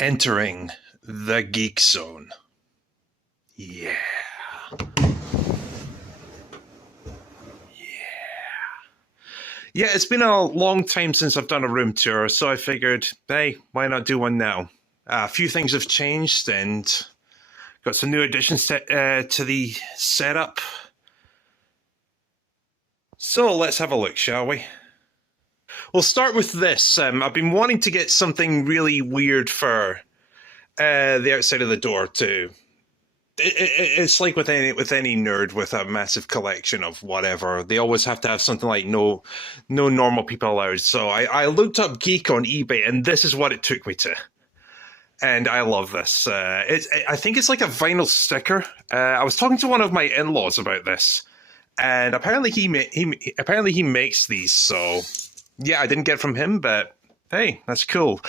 Entering the geek zone. Yeah. Yeah, it's been a long time since I've done a room tour, so I figured, hey, why not do one now? A few things have changed and got some new additions to the setup. So let's have a look, shall we? We'll start with this. I've been wanting to get something really weird for the outside of the door too. It's like with any nerd with a massive collection of whatever. They always have to have something like no normal people allowed. So I looked up Geek on eBay, and this is what it took me to. And I love this. I think it's like a vinyl sticker. I was talking to one of my in-laws about this, and apparently he makes these. So yeah, I didn't get it from him, but hey, that's cool.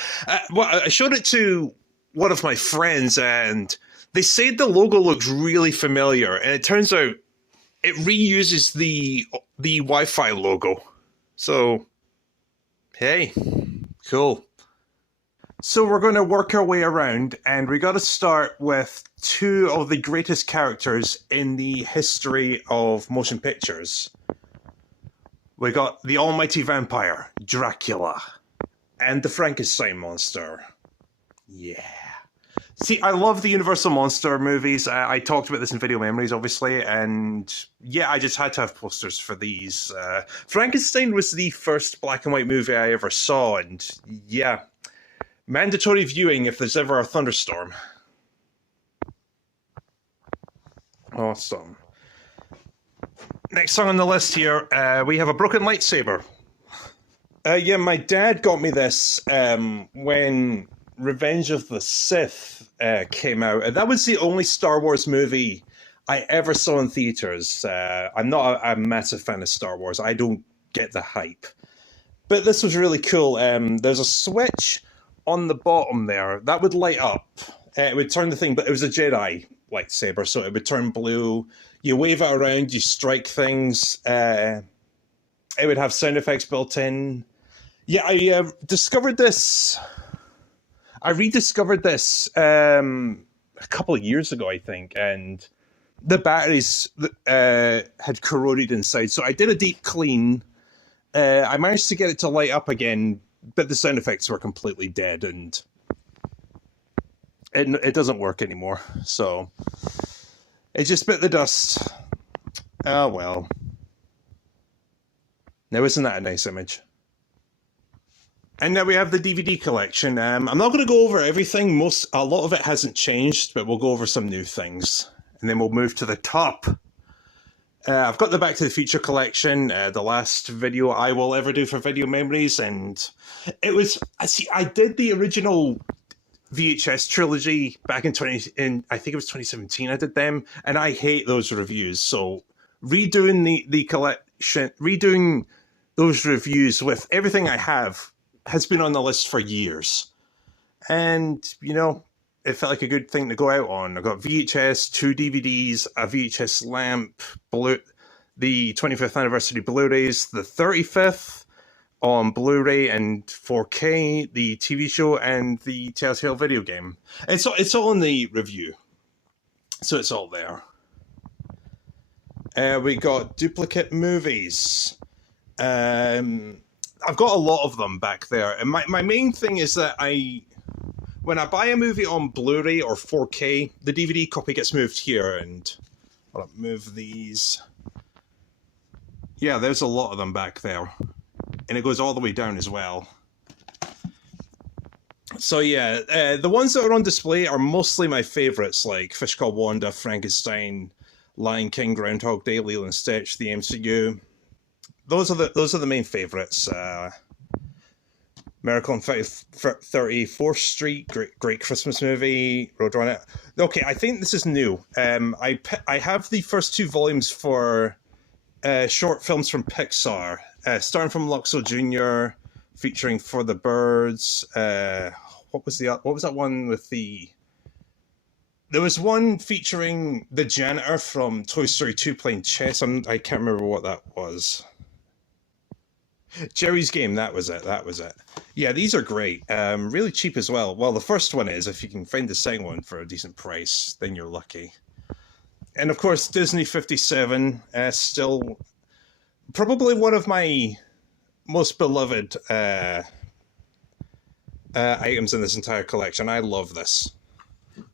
Well, I showed it to one of my friends, and they say the logo looks really familiar, and it turns out it reuses the Wi-Fi logo. So, hey, cool. So we're going to work our way around, and we got to start with two of the greatest characters in the history of motion pictures. We got the almighty vampire, Dracula, and the Frankenstein monster. Yeah. See, I love the Universal Monster movies. I talked about this in Video Memories, obviously, and yeah, I just had to have posters for these. Frankenstein was the first black and white movie I ever saw, and yeah, mandatory viewing if there's ever a thunderstorm. Awesome. Next song on the list here, we have a broken lightsaber. Yeah, my dad got me this when Revenge of the Sith came out, and that was the only Star Wars movie I ever saw in theaters. I'm not a massive fan of Star Wars. I don't get the hype, but this was really cool. There's a switch on the bottom there that would light up. It would turn the thing, but it was a Jedi lightsaber, so it would turn blue. You wave it around, you strike things. It would have sound effects built in. Yeah, I discovered this. I rediscovered this a couple of years ago, I think, and the batteries had corroded inside. So I did a deep clean. I managed to get it to light up again, but the sound effects were completely dead, and it doesn't work anymore. So it just bit the dust. Oh well. Now isn't that a nice image? And now we have the DVD collection. I'm not going to go over everything. A lot of it hasn't changed, but we'll go over some new things. And then we'll move to the top. I've got the Back to the Future collection, the last video I will ever do for Video Memories. And it was, I did the original VHS trilogy back in I think it was 2017 I did them. And I hate those reviews. So redoing the collection, redoing those reviews with everything I have has been on the list for years. And, you know, it felt like a good thing to go out on. I got VHS, 2 DVDs, a VHS lamp, the 25th anniversary Blu-rays, the 35th on Blu-ray and 4K, the TV show, and the Telltale video game. And so it's all in the review. So it's all there. We got duplicate movies. I've got a lot of them back there. And my main thing is that when I buy a movie on Blu-ray or 4K, the DVD copy gets moved here, and I'll move these. Yeah, there's a lot of them back there. And it goes all the way down as well. So yeah, the ones that are on display are mostly my favorites, like Fish Called Wanda, Frankenstein, Lion King, Groundhog Day, Lilo and Stitch, the MCU. Those are the main favorites. Miracle on 34th Street, great Christmas movie. Roadrunner. Okay, I think this is new. I have the first 2 volumes for short films from Pixar, starting from Luxo Jr., featuring For the Birds. What was that one with the? There was one featuring the janitor from Toy Story 2 playing chess. I can't remember what that was. Jerry's Game, that was it. That was it. Yeah, these are great. Really cheap as well. Well, the first one is. If you can find the second one for a decent price, then you're lucky. And of course, Disney 57, still probably one of my most beloved items in this entire collection. I love this.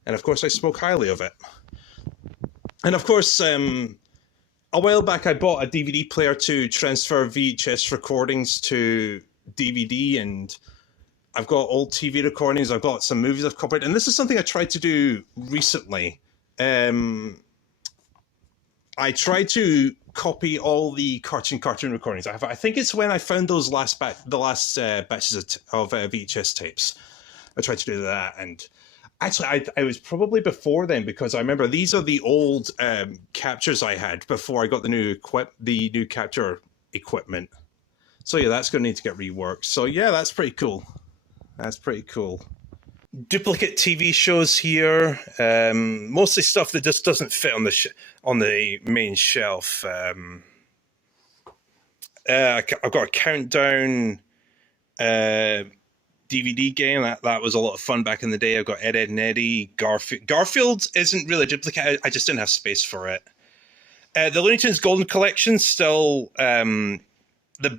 And of course, I spoke highly of it. And of course, a while back, I bought a DVD player to transfer VHS recordings to DVD, and I've got old TV recordings. I've got some movies I've copied, and this is something I tried to do recently. I tried to copy all the cartoon recordings. I think it's when I found those last batches of VHS tapes. I tried to do that, and actually, I was probably before then, because I remember these are the old captures I had before I got the new capture equipment. So yeah, that's going to need to get reworked. So yeah, that's pretty cool. That's pretty cool. Duplicate TV shows here, mostly stuff that just doesn't fit on the main shelf. I've got a Countdown DVD game that was a lot of fun back in the day. I've got Ed, Edd and Eddy. Garfield isn't really a duplicate. I just didn't have space for it. The Looney Tunes Golden Collection still the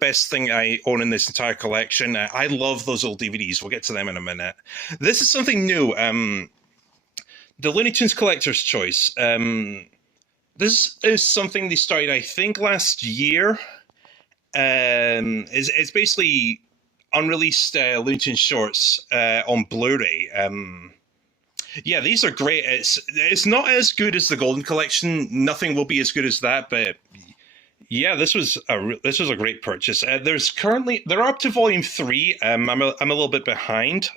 best thing I own in this entire collection. I love those old DVDs. We'll get to them in a minute. This is something new. The Looney Tunes Collector's Choice. This is something they started, I think, last year. It's basically unreleased Looney Tunes shorts on Blu-ray. Yeah, these are great. It's not as good as the Golden Collection. Nothing will be as good as that, but yeah, this was a great purchase. They're up to volume 3. I'm a little bit behind,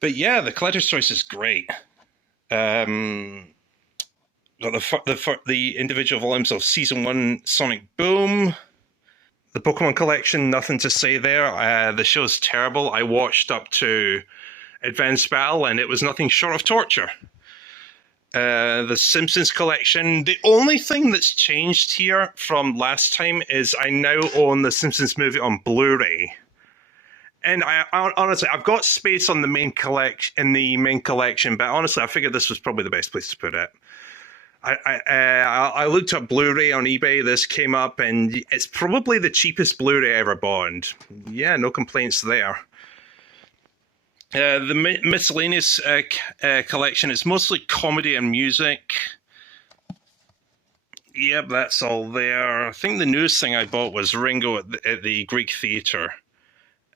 but yeah, the Collector's Choice is great. The individual volumes of Season 1 Sonic Boom. The Pokemon Collection, nothing to say there. The show's terrible. I watched up to Advanced Battle, and it was nothing short of torture. The Simpsons Collection. The only thing that's changed here from last time is I now own the Simpsons movie on Blu-ray. And I honestly, I've got space on the main collection, but honestly, I figured this was probably the best place to put it. I looked up Blu-ray on eBay. This came up, and it's probably the cheapest Blu-ray I ever bought. And yeah, no complaints there. The miscellaneous collection is mostly comedy and music. Yep, that's all there. I think the newest thing I bought was Ringo at the Greek Theatre.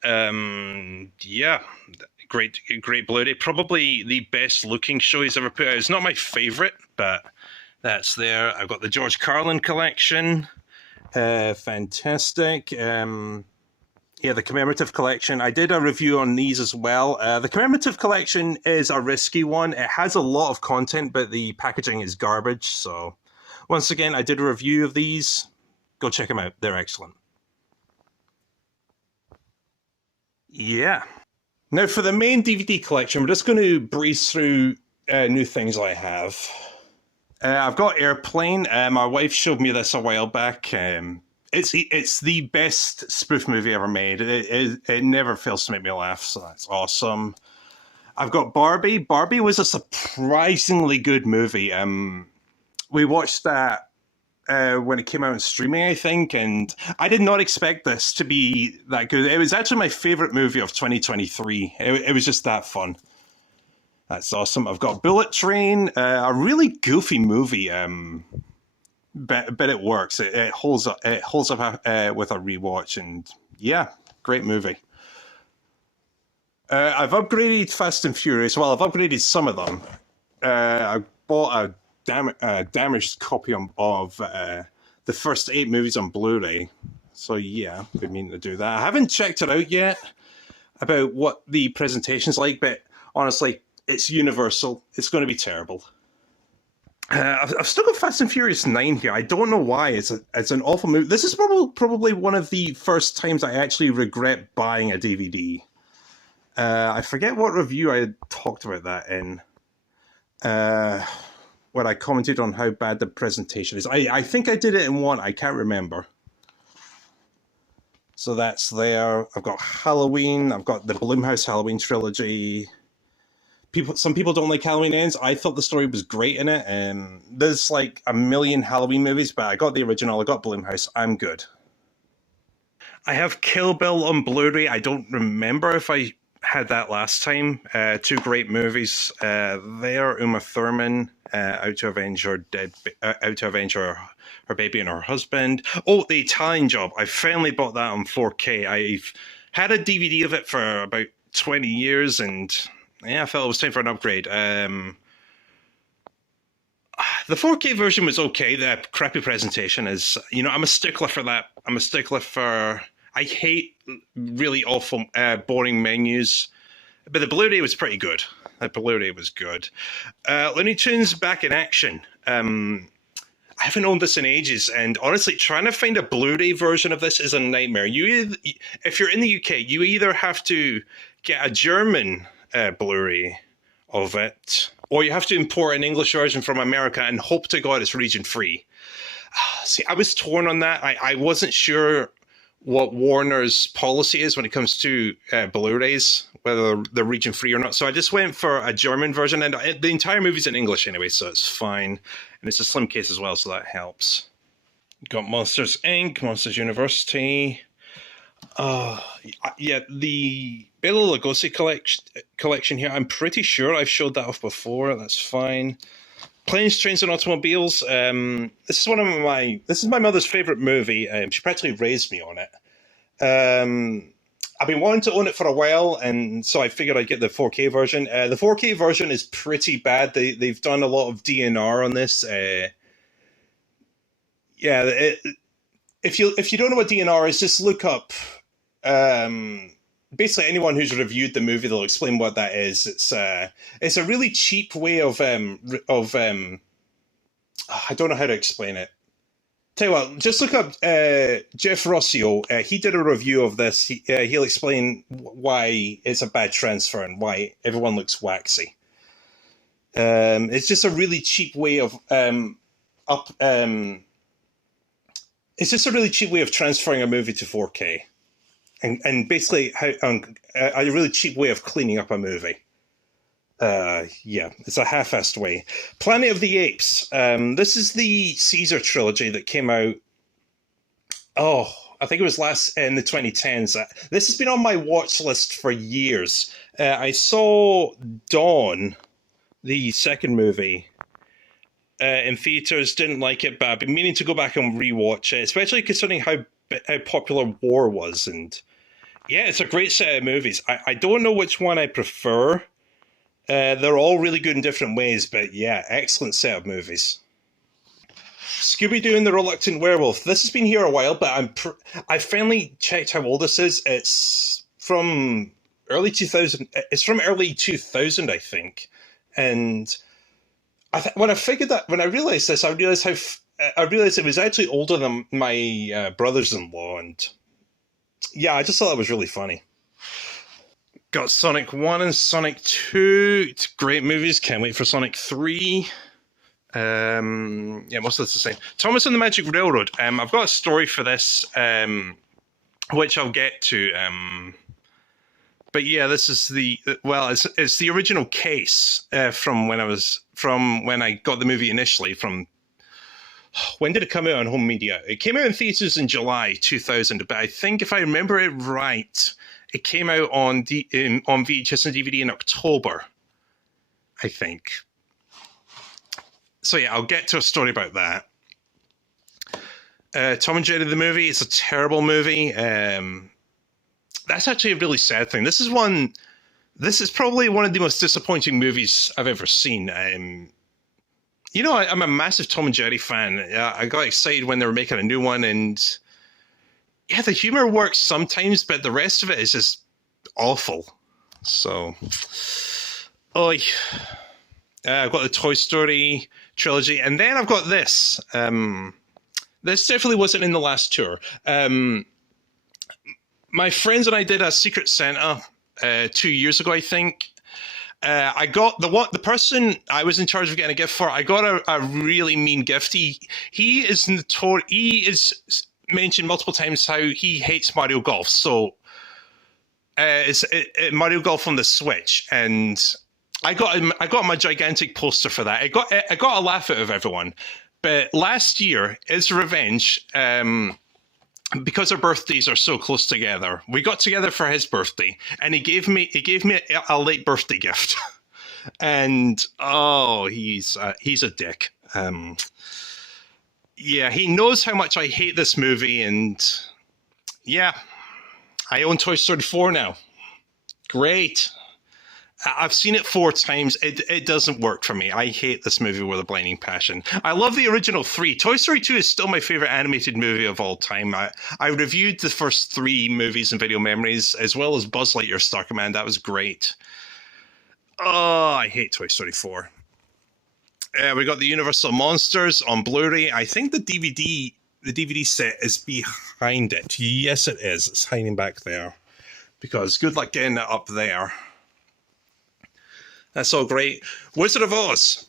Yeah, great Blu-ray. Probably the best looking show he's ever put out. It's not my favorite, but that's there. I've got the George Carlin collection. Fantastic. Yeah, the commemorative collection. I did a review on these as well. The commemorative collection is a risky one. It has a lot of content, but the packaging is garbage. So once again, I did a review of these. Go check them out. They're excellent. Yeah. Now for the main DVD collection, we're just going to breeze through new things I have. I've got Airplane. My wife showed me this a while back. It's the best spoof movie ever made. It never fails to make me laugh, so that's awesome. I've got Barbie. Barbie was a surprisingly good movie. We watched that when it came out on streaming, I think, and I did not expect this to be that good. It was actually my favorite movie of 2023. It was just that fun. That's awesome. I've got Bullet Train, a really goofy movie. But it works. It holds up. It holds up with a rewatch, and yeah, great movie. I've upgraded Fast and Furious. Well, I've upgraded some of them. I bought a damaged copy of the first 8 movies on Blu-ray. So yeah, I've been meaning to do that. I haven't checked it out yet about what the presentation's like, but honestly, it's Universal. It's going to be terrible. I've still got Fast and Furious 9 here. I don't know why. It's an awful movie. This is probably one of the first times I actually regret buying a DVD. I forget what review I had talked about that in. When I commented on how bad the presentation is. I think I did it in one. I can't remember. So that's there. I've got Halloween. I've got the Blumhouse Halloween trilogy. Some people don't like Halloween Ends. I thought the story was great in it. There's like a million Halloween movies, but I got the original. I got Blumhouse. I'm good. I have Kill Bill on Blu-ray. I don't remember if I had that last time. Two great movies. There, Uma Thurman, out to avenge her baby and her husband. Oh, The Italian Job. I finally bought that on 4K. I've had a DVD of it for about 20 years, and yeah, I felt it was time for an upgrade. The 4K version was okay. The crappy presentation is, I'm a stickler for that. I'm a stickler for. I hate really awful, boring menus. But the Blu-ray was pretty good. The Blu-ray was good. Looney Tunes back in action. I haven't owned this in ages, and honestly, trying to find a Blu-ray version of this is a nightmare. If you're in the UK, you either have to get a German Blu-ray of it, or you have to import an English version from America and hope to God it's region-free. See, I was torn on that. I wasn't sure what Warner's policy is when it comes to Blu-rays, whether they're region-free or not. So I just went for a German version, and the entire movie's in English anyway, so it's fine. And it's a slim case as well, so that helps. Got Monsters, Inc., Monsters University. Yeah, the Bela Lugosi collection here, I'm pretty sure I've showed that off before. That's fine. Planes, Trains, and Automobiles. This is my mother's favorite movie. She practically raised me on it. I've been wanting to own it for a while, and so I figured I'd get the 4K version. The 4K version is pretty bad. They've done a lot of DNR on this. If you don't know what DNR is, just look up. Basically, anyone who's reviewed the movie, they'll explain what that is. It's a really cheap way of I don't know how to explain it. Tell you what, just look up Jeff Rossio. He did a review of this. He'll explain why it's a bad transfer and why everyone looks waxy. It's just a really cheap way of it's just a really cheap way of transferring a movie to 4K. And basically a really cheap way of cleaning up a movie. Yeah, it's a half-assed way. Planet of the Apes. This is the Caesar trilogy that came out. Oh, I think it was last in the 2010s. This has been on my watch list for years. I saw Dawn, the second movie, in theaters. Didn't like it, but I've been meaning to go back and rewatch it, especially considering how popular War was. And yeah, it's a great set of movies. I don't know which one I prefer. They're all really good in different ways, but yeah, excellent set of movies. Scooby-Doo and the Reluctant Werewolf. This has been here a while, but I finally checked how old this is. It's from early 2000. It's from early 2000, I think. And when I realized this, I realized it was actually older than my brothers-in-law, and yeah, I just thought that was really funny. Got Sonic 1 and Sonic 2. It's great movies. Can't wait for Sonic 3. Yeah, most of it's the same. Thomas and the Magic Railroad. I've got a story for this, which I'll get to. But yeah, this is it's the original case from when I got the movie initially. From when did it come out on home media? It came out in theaters in July 2000, but I think if I remember it right, it came out on VHS and DVD in October, I think. So yeah, I'll get to a story about that. Tom and Jerry the movie. It's a terrible movie. That's actually a really sad thing. This is probably one of the most disappointing movies I've ever seen. I'm a massive Tom and Jerry fan. I got excited when they were making a new one, and yeah, the humor works sometimes, but the rest of it is just awful. So, I've got the Toy Story trilogy, and then I've got this. This definitely wasn't in the last tour. My friends and I did a Secret Santa 2 years ago, I think. I got the person I was in charge of getting a gift for. I got a really mean gift. He is mentioned multiple times how he hates Mario Golf. So it's Mario Golf on the Switch, and I got my gigantic poster for that. I got a laugh out of everyone. But last year, as revenge, because our birthdays are so close together, we got together for his birthday, and he gave me a late birthday gift. And oh, he's a dick. Yeah, he knows how much I hate this movie, and yeah, I own Toy Story 4 now. Great. I've seen it 4 times. It doesn't work for me. I hate this movie with a blinding passion. I love the original 3. Toy Story 2 is still my favorite animated movie of all time. I reviewed the first 3 movies in Video Memories, as well as Buzz Lightyear Star Command. That was great. Oh, I hate Toy Story 4. We got the Universal Monsters on Blu-ray. I think the DVD set is behind it. Yes, it is. It's hiding back there. Because good luck getting it up there. That's all great. Wizard of Oz.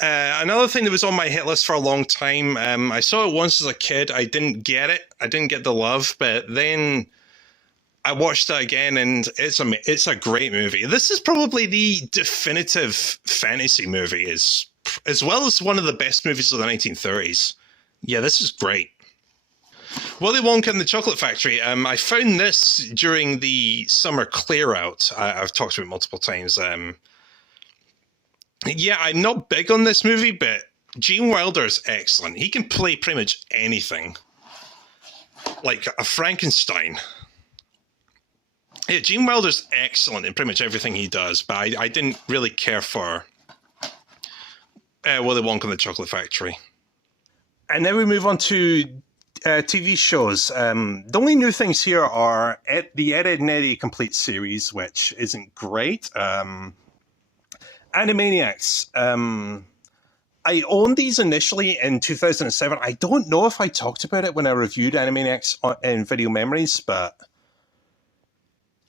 Another thing that was on my hit list for a long time. I saw it once as a kid. I didn't get it. I didn't get the love. But then I watched it again, and it's a great movie. This is probably the definitive fantasy movie, as well as one of the best movies of the 1930s. Yeah, this is great. Willy Wonka and the Chocolate Factory. I found this during the summer clear out. I've talked about it multiple times. Yeah, I'm not big on this movie, but Gene Wilder's excellent. He can play pretty much anything. Like a Frankenstein. Yeah, Gene Wilder's excellent in pretty much everything he does, but I didn't really care for Willy Wonka and the Chocolate Factory. And then we move on to TV shows. The only new things here are the Ed, Edd n Eddy Complete series, which isn't great. Animaniacs. I owned these initially in 2007. I don't know if I talked about it when I reviewed Animaniacs in Video Memories, but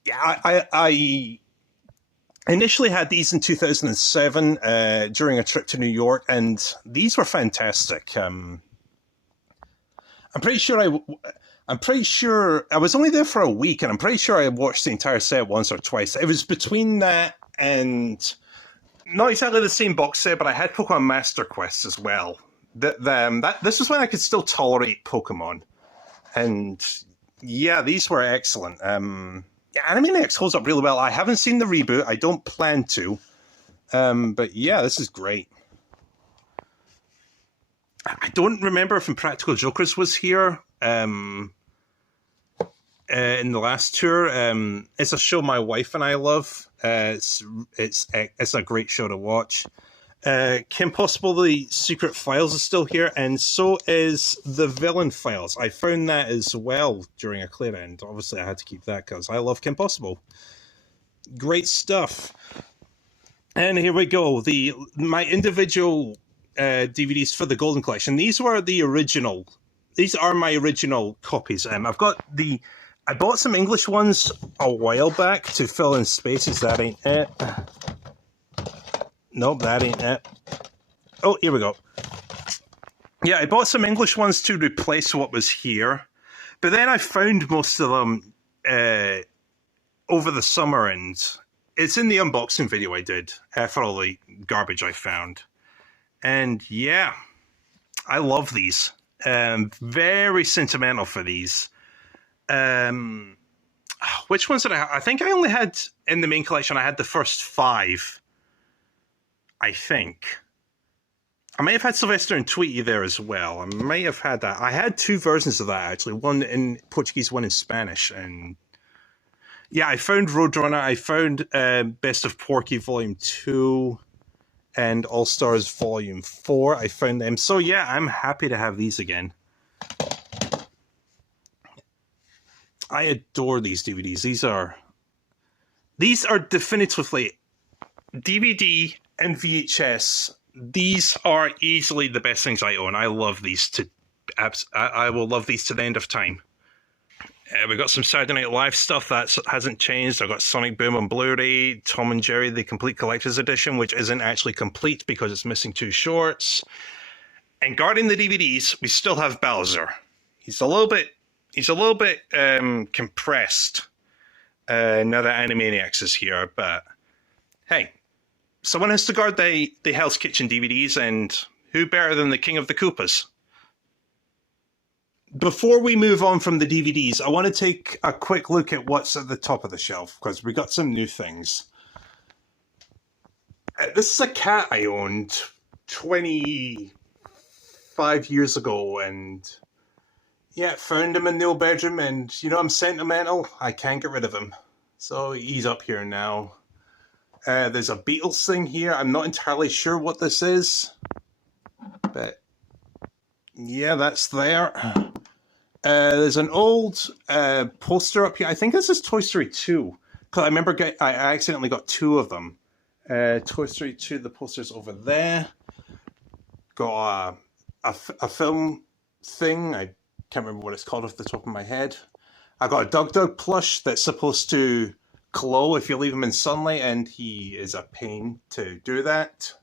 yeah, I initially had these in 2007 during a trip to New York, and these were fantastic. I'm pretty sure I was only there for a week, and I'm pretty sure I watched the entire set once or twice. It was between that and not exactly the same box set, but I had Pokemon Master Quest as well. This was when I could still tolerate Pokemon, and yeah, these were excellent. Animaniacs holds up really well. I haven't seen the reboot. I don't plan to, but yeah, this is great. I don't remember if Impractical Jokers was here in the last tour. It's a show my wife and I love. It's a great show to watch. Kim Possible, The Secret Files is still here, and so is The Villain Files. I found that as well during a clear end. Obviously, I had to keep that because I love Kim Possible. Great stuff. And here we go. My individual DVDs for the Golden Collection. These were the original. These are my original copies. I bought some English ones a while back to fill in spaces. That ain't it. Nope, that ain't it. Oh, here we go. Yeah, I bought some English ones to replace what was here. But then I found most of them over the summer, and it's in the unboxing video I did for all the garbage I found. And yeah, I love these. Very sentimental for these. Which ones did I have? I think I only had, in the main collection, I had the first 5. I think. I may have had Sylvester and Tweety there as well. I may have had that. I had 2 versions of that, actually. One in Portuguese, one in Spanish. And yeah, I found Roadrunner. I found Best of Porky Volume 2 and All Stars Volume 4. I found them. So yeah, I'm happy to have these again. I adore these DVDs. These are definitively DVD and VHS. These are easily the best things I own. I love these I will love these to the end of time. We got some Saturday Night Live stuff that hasn't changed. I've got Sonic Boom on Blu-ray, Tom and Jerry, the Complete Collector's Edition, which isn't actually complete because it's missing 2 shorts. And guarding the DVDs, we still have Bowser. He's a little bit compressed now that Animaniacs is here, but hey, someone has to guard the Hell's Kitchen DVDs, and who better than the King of the Koopas? Before we move on from the DVDs, I want to take a quick look at what's at the top of the shelf, because we got some new things. This is a cat I owned 25 years ago, and yeah, found him in the old bedroom, and you know, I'm sentimental. I can't get rid of him. So he's up here now. There's a Beatles thing here. I'm not entirely sure what this is, but yeah, that's there. There's an old poster up here. I think this is Toy Story 2. Because I remember I accidentally got two of them. Toy Story 2, the poster's over there. Got a film thing. I can't remember what it's called off the top of my head. I got a Dog plush that's supposed to glow if you leave him in sunlight, and he is a pain to do that.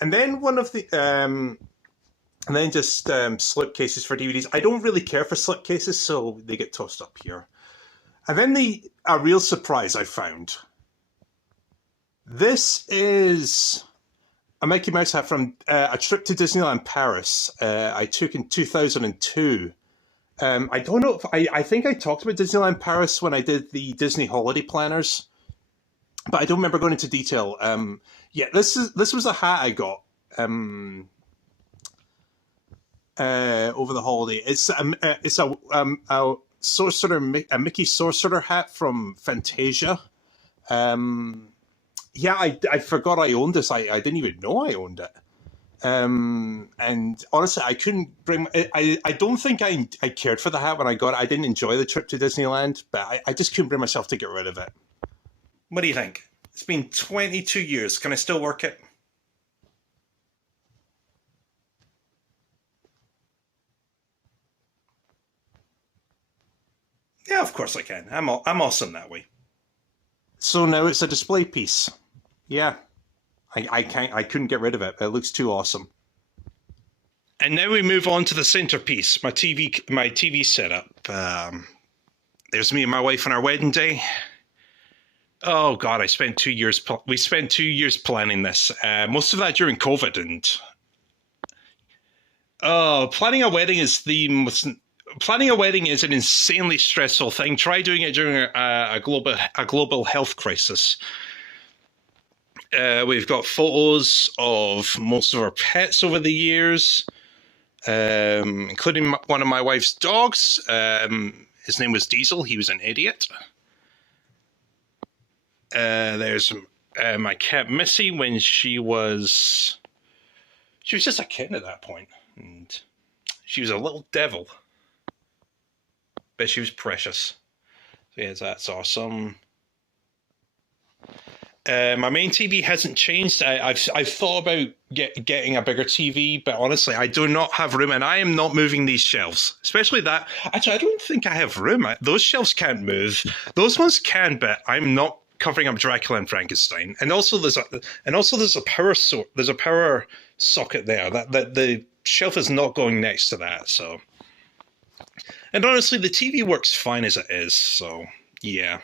And then one of the... and then just slipcases for DVDs. I don't really care for slipcases, so they get tossed up here. And then a real surprise I found. This is a Mickey Mouse hat from a trip to Disneyland Paris I took in 2002. I don't know if I think I talked about Disneyland Paris when I did the Disney holiday planners, but I don't remember going into detail. Yeah, this was a hat I got over the holiday. It's a sorcerer, a Mickey sorcerer hat from Fantasia. Yeah, I forgot I owned this. I didn't even know I owned it. And honestly, I couldn't bring. I don't think I cared for the hat when I got it. I didn't enjoy the trip to Disneyland, but I just couldn't bring myself to get rid of it. What do you think? It's been 22 years. Can I still work it? Yeah, of course I can. I'm awesome that way. So now it's a display piece. Yeah, I couldn't get rid of it. It looks too awesome. And now we move on to the centerpiece, my TV setup. There's me and my wife on our wedding day. Oh God, we spent 2 years planning this. Most of that during COVID, and planning a wedding is an insanely stressful thing. Try doing it during a global health crisis. We've got photos of most of our pets over the years, including one of my wife's dogs. His name was Diesel. He was an idiot. There's my cat Missy when she was just a kitten at that point, and she was a little devil, but she was precious. So yeah, that's awesome. My main TV hasn't changed. I've thought about getting a bigger TV, but honestly, I do not have room, and I am not moving these shelves. Especially that. Actually, I don't think I have room. Those shelves can't move. Those ones can, but I'm not covering up Dracula and Frankenstein. And also, there's a power socket there. That the shelf is not going next to that. So, and honestly, the TV works fine as it is. So, yeah.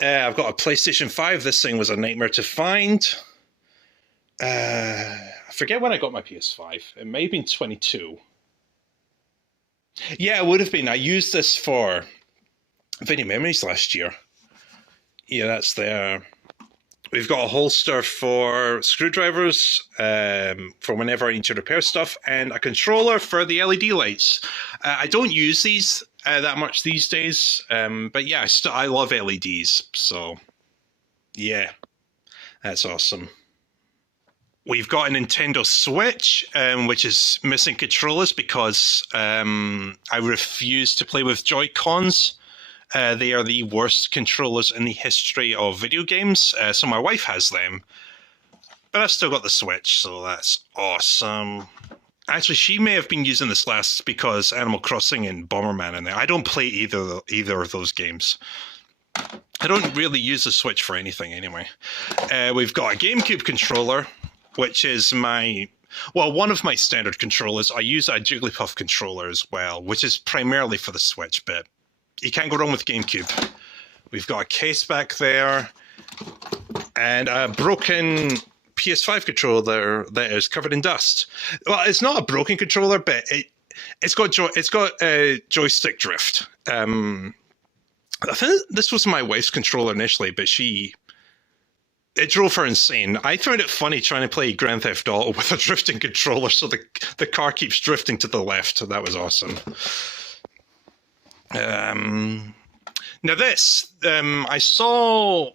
I've got a PlayStation 5. This thing was a nightmare to find. I forget when I got my PS5. It may have been 22. Yeah, it would have been. I used this for Video Memories last year. Yeah, that's there. We've got a holster for screwdrivers for whenever I need to repair stuff, and a controller for the LED lights. I don't use these that much these days, but yeah, I love LEDs, so yeah, that's awesome. We've got a Nintendo Switch, which is missing controllers because I refuse to play with Joy-Cons. They are the worst controllers in the history of video games, so my wife has them. But I've still got the Switch, so that's awesome. Actually, she may have been using this last because Animal Crossing and Bomberman in there. I don't play either of those games. I don't really use the Switch for anything anyway. We've got a GameCube controller, which is my Well, one of my standard controllers, I use a Jigglypuff controller as well, which is primarily for the Switch, but you can't go wrong with GameCube. We've got a case back there, and a broken PS5 controller that is covered in dust. Well, it's not a broken controller, but it's got joystick drift. I think this was my wife's controller initially, but it drove her insane. I found it funny trying to play Grand Theft Auto with a drifting controller, so the car keeps drifting to the left. That was awesome. Now this, I saw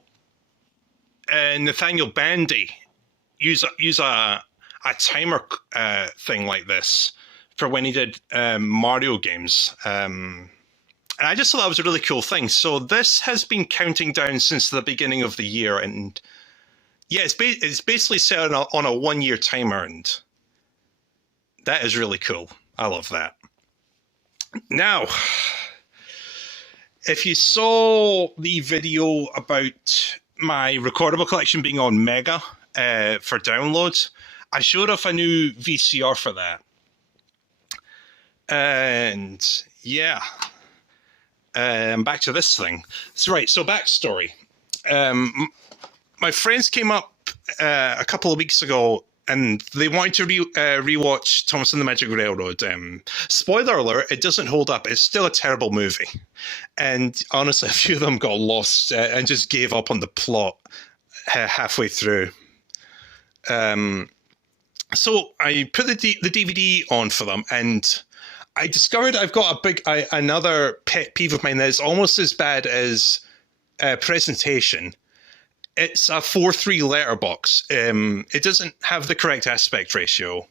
Nathaniel Bandy use a timer thing like this for when he did Mario games. And I just thought that was a really cool thing. So this has been counting down since the beginning of the year, and yeah, it's basically set on a 1-year timer, and that is really cool. I love that. Now, if you saw the video about my recordable collection being on Mega for download, I showed off a new VCR for that. And yeah, back to this thing. So backstory. My friends came up a couple of weeks ago, and they wanted to rewatch Thomas and the Magic Railroad. Spoiler alert, it doesn't hold up. It's still a terrible movie. And honestly, a few of them got lost and just gave up on the plot halfway through. So I put the DVD on for them, and I discovered I've got another pet peeve of mine that is almost as bad as presentation. It's a 4:3 letterbox. It doesn't have the correct aspect ratio.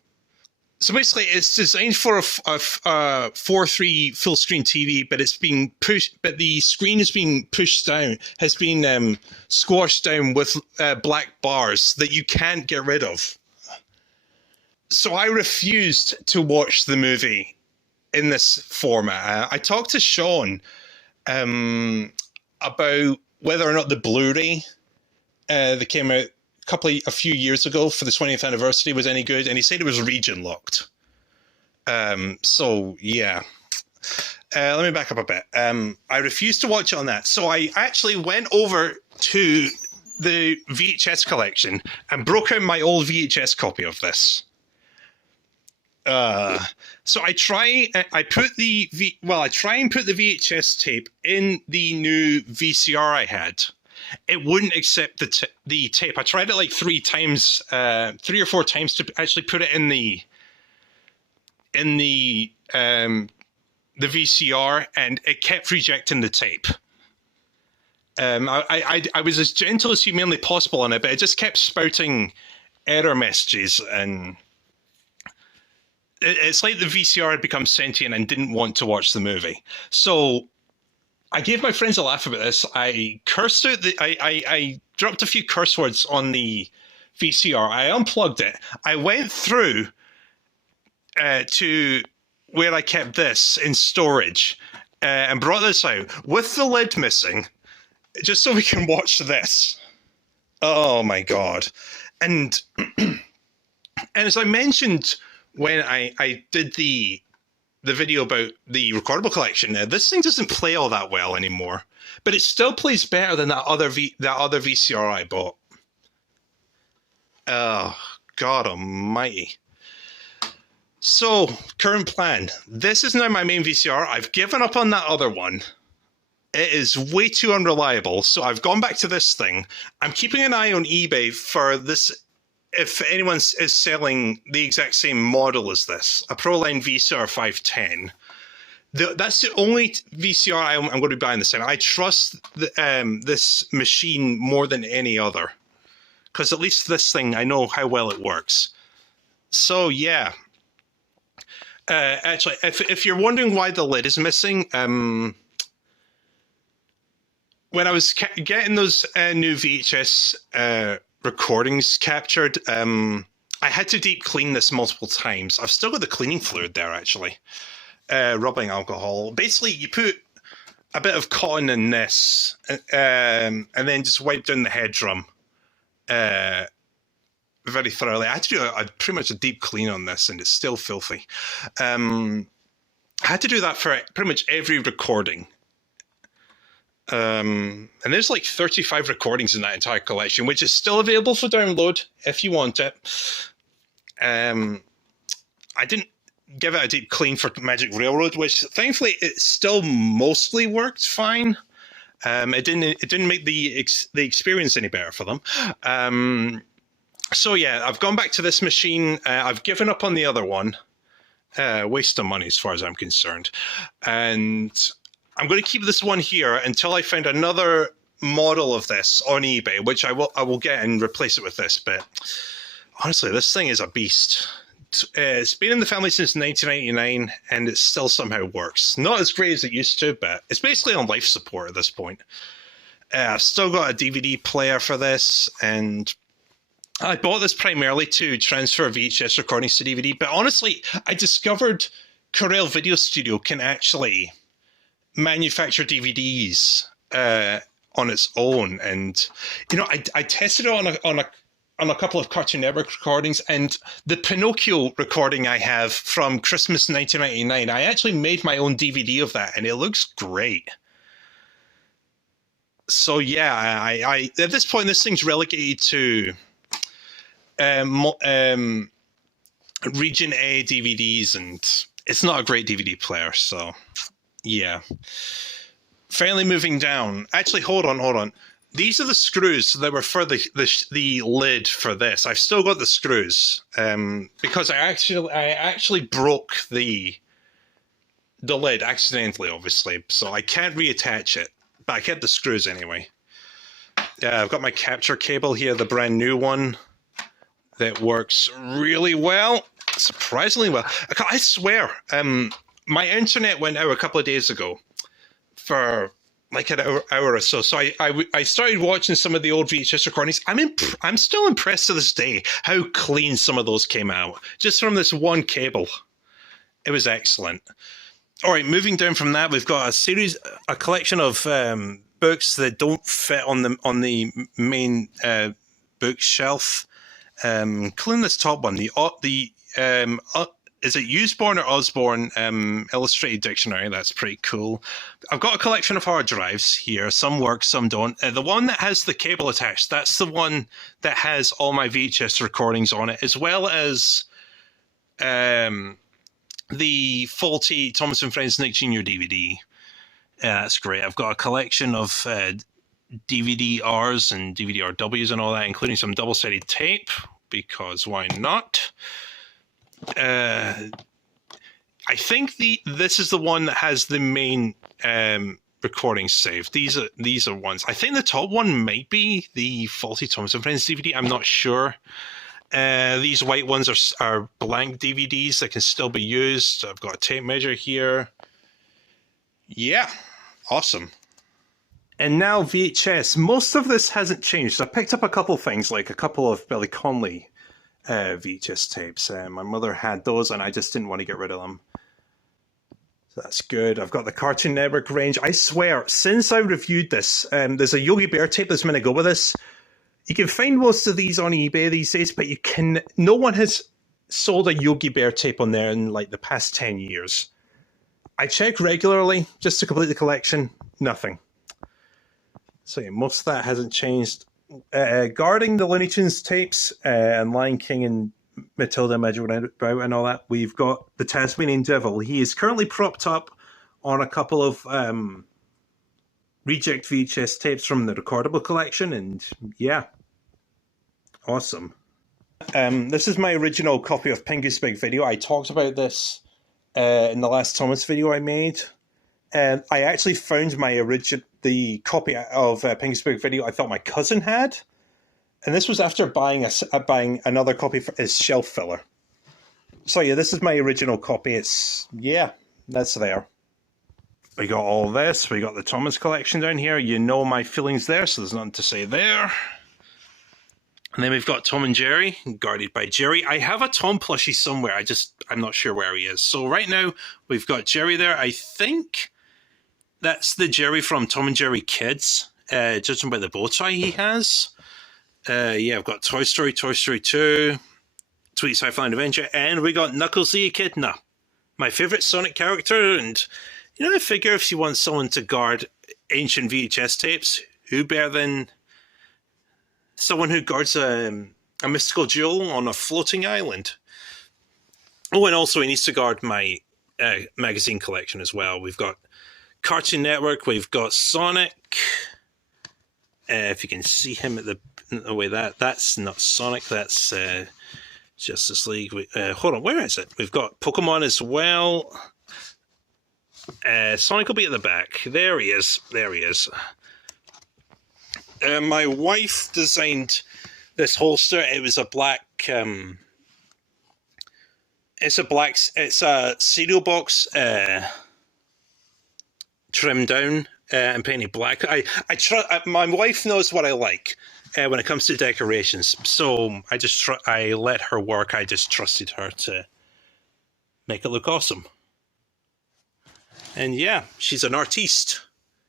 So basically, it's designed for a 4:3 full screen TV, but it's being pushed. But the screen is being pushed down, has been squashed down with black bars that you can't get rid of. So I refused to watch the movie in this format. I talked to Sean about whether or not the Blu-ray that came out a few years ago for the 20th anniversary was any good, and he said it was region locked. So yeah, let me back up a bit. I refused to watch it on that, so I actually went over to the VHS collection and broke out my old VHS copy of this. So I try and put the VHS tape in the new VCR I had. It wouldn't accept the tape. I tried it like 3 or 4 times to actually put it in the VCR, and it kept rejecting the tape. I was as gentle as humanly possible on it, but it just kept spouting error messages, and it's like the VCR had become sentient and didn't want to watch the movie. So I gave my friends a laugh about this. I cursed out I dropped a few curse words on the VCR. I unplugged it. I went through to where I kept this in storage and brought this out with the lid missing, just so we can watch this. Oh my God. And as I mentioned when I did the video about the recordable collection, this thing doesn't play all that well anymore, but it still plays better than that other VCR I bought. Oh, God almighty. So, current plan. This is now my main VCR. I've given up on that other one. It is way too unreliable, so I've gone back to this thing. I'm keeping an eye on eBay for this, if anyone is selling the exact same model as this, a Proline VCR 510. That's the only VCR I'm going to be buying this time. I trust this machine more than any other, because at least this thing, I know how well it works. So yeah. Actually, if you're wondering why the lid is missing, when I was getting those new VHS recordings captured, I had to deep clean this multiple times. I've still got the cleaning fluid there, actually. Rubbing alcohol. Basically, you put a bit of cotton in this, and then just wipe down the head drum very thoroughly. I had to do pretty much a deep clean on this, and it's still filthy. I had to do that for pretty much every recording. And there's like 35 recordings in that entire collection, which is still available for download if you want it. I didn't give it a deep clean for Magic Railroad, which thankfully it still mostly worked fine. It didn't make the experience any better for them. So yeah, I've gone back to this machine. I've given up on the other one. Waste of money as far as I'm concerned. And I'm going to keep this one here until I find another model of this on eBay, which I will get and replace it with this. But honestly, this thing is a beast. It's been in the family since 1999, and it still somehow works. Not as great as it used to, but it's basically on life support at this point. I've still got a DVD player for this, and I bought this primarily to transfer VHS recordings to DVD. But honestly, I discovered Corel Video Studio can actually manufacture DVDs on its own, and I tested it on a couple of Cartoon Network recordings, and the Pinocchio recording I have from Christmas 1999, I actually made my own DVD of that, and it looks great. So yeah, I at this point, this thing's relegated to Region A DVDs, and it's not a great DVD player, so yeah. Finally moving down. Actually, hold on. These are the screws that were for the lid for this. I've still got the screws because I actually broke the lid accidentally, obviously, so I can't reattach it. But I kept the screws anyway. I've got my capture cable here, the brand new one that works really well, surprisingly well. I swear, my internet went out a couple of days ago for like an hour or so. So I started watching some of the old VHS recordings. I'm still impressed to this day how clean some of those came out just from this one cable. It was excellent. All right, moving down from that, we've got a collection of books that don't fit on the main bookshelf. Including this top one, is it Usborne or Osborne Illustrated Dictionary? That's pretty cool. I've got a collection of hard drives here. Some work, some don't. The one that has the cable attached, that's the one that has all my VHS recordings on it, as well as the faulty Thomas and Friends Nick Jr. DVD. That's great. I've got a collection of DVD-Rs and DVD-RWs and all that, including some double-sided tape, because why not? I think this is the one that has the main recording saved. These are ones. I think the top one might be the faulty Thomas and Friends DVD. I'm not sure. These white ones are blank DVDs that can still be used. I've got a tape measure here. Yeah, awesome. And now VHS. Most of this hasn't changed. I picked up a couple things, like a couple of Billy Connolly VHS tapes. My mother had those, and I just didn't want to get rid of them. So that's good. I've got the Cartoon Network range. I swear, since I reviewed this, there's a Yogi Bear tape that's going to go with this. You can find most of these on eBay these days, but no one has sold a Yogi Bear tape on there in like the past 10 years. I check regularly just to complete the collection. Nothing. So yeah, most of that hasn't changed. Guarding the Looney Tunes tapes and Lion King and Matilda, Magic Roundabout and all that, we've got the Tasmanian Devil. He is currently propped up on a couple of reject VHS tapes from the recordable collection, and yeah, awesome. This is my original copy of Pinky's Big Video. I talked about this in the last Thomas video I made. I actually found the copy of Pinky's Big Video I thought my cousin had, and this was after buying another copy as shelf filler. So yeah, this is my original copy. That's there. We got all this. We got the Thomas collection down here. You know my feelings there, so there's nothing to say there. And then we've got Tom and Jerry, guarded by Jerry. I have a Tom plushie somewhere. I'm not sure where he is. So right now we've got Jerry there. I think that's the Jerry from Tom and Jerry Kids, judging by the bow tie he has. Yeah, I've got Toy Story, Toy Story 2, Sweet Sci-Fi Adventure, and we got Knuckles the Echidna, my favourite Sonic character. And, I figure if you want someone to guard ancient VHS tapes, who better than someone who guards a mystical jewel on a floating island? Oh, and also he needs to guard my magazine collection as well. We've got Cartoon Network, we've got Sonic. If you can see him at the way that's not Sonic, that's Justice League. Hold on, where is it? We've got Pokemon as well. Sonic will be at the back. There he is. My wife designed this holster. It was a black. It's a cereal box trimmed down and painted black. My wife knows what I like when it comes to decorations, so I let her work. I just trusted her to make it look awesome. And yeah, she's an artiste.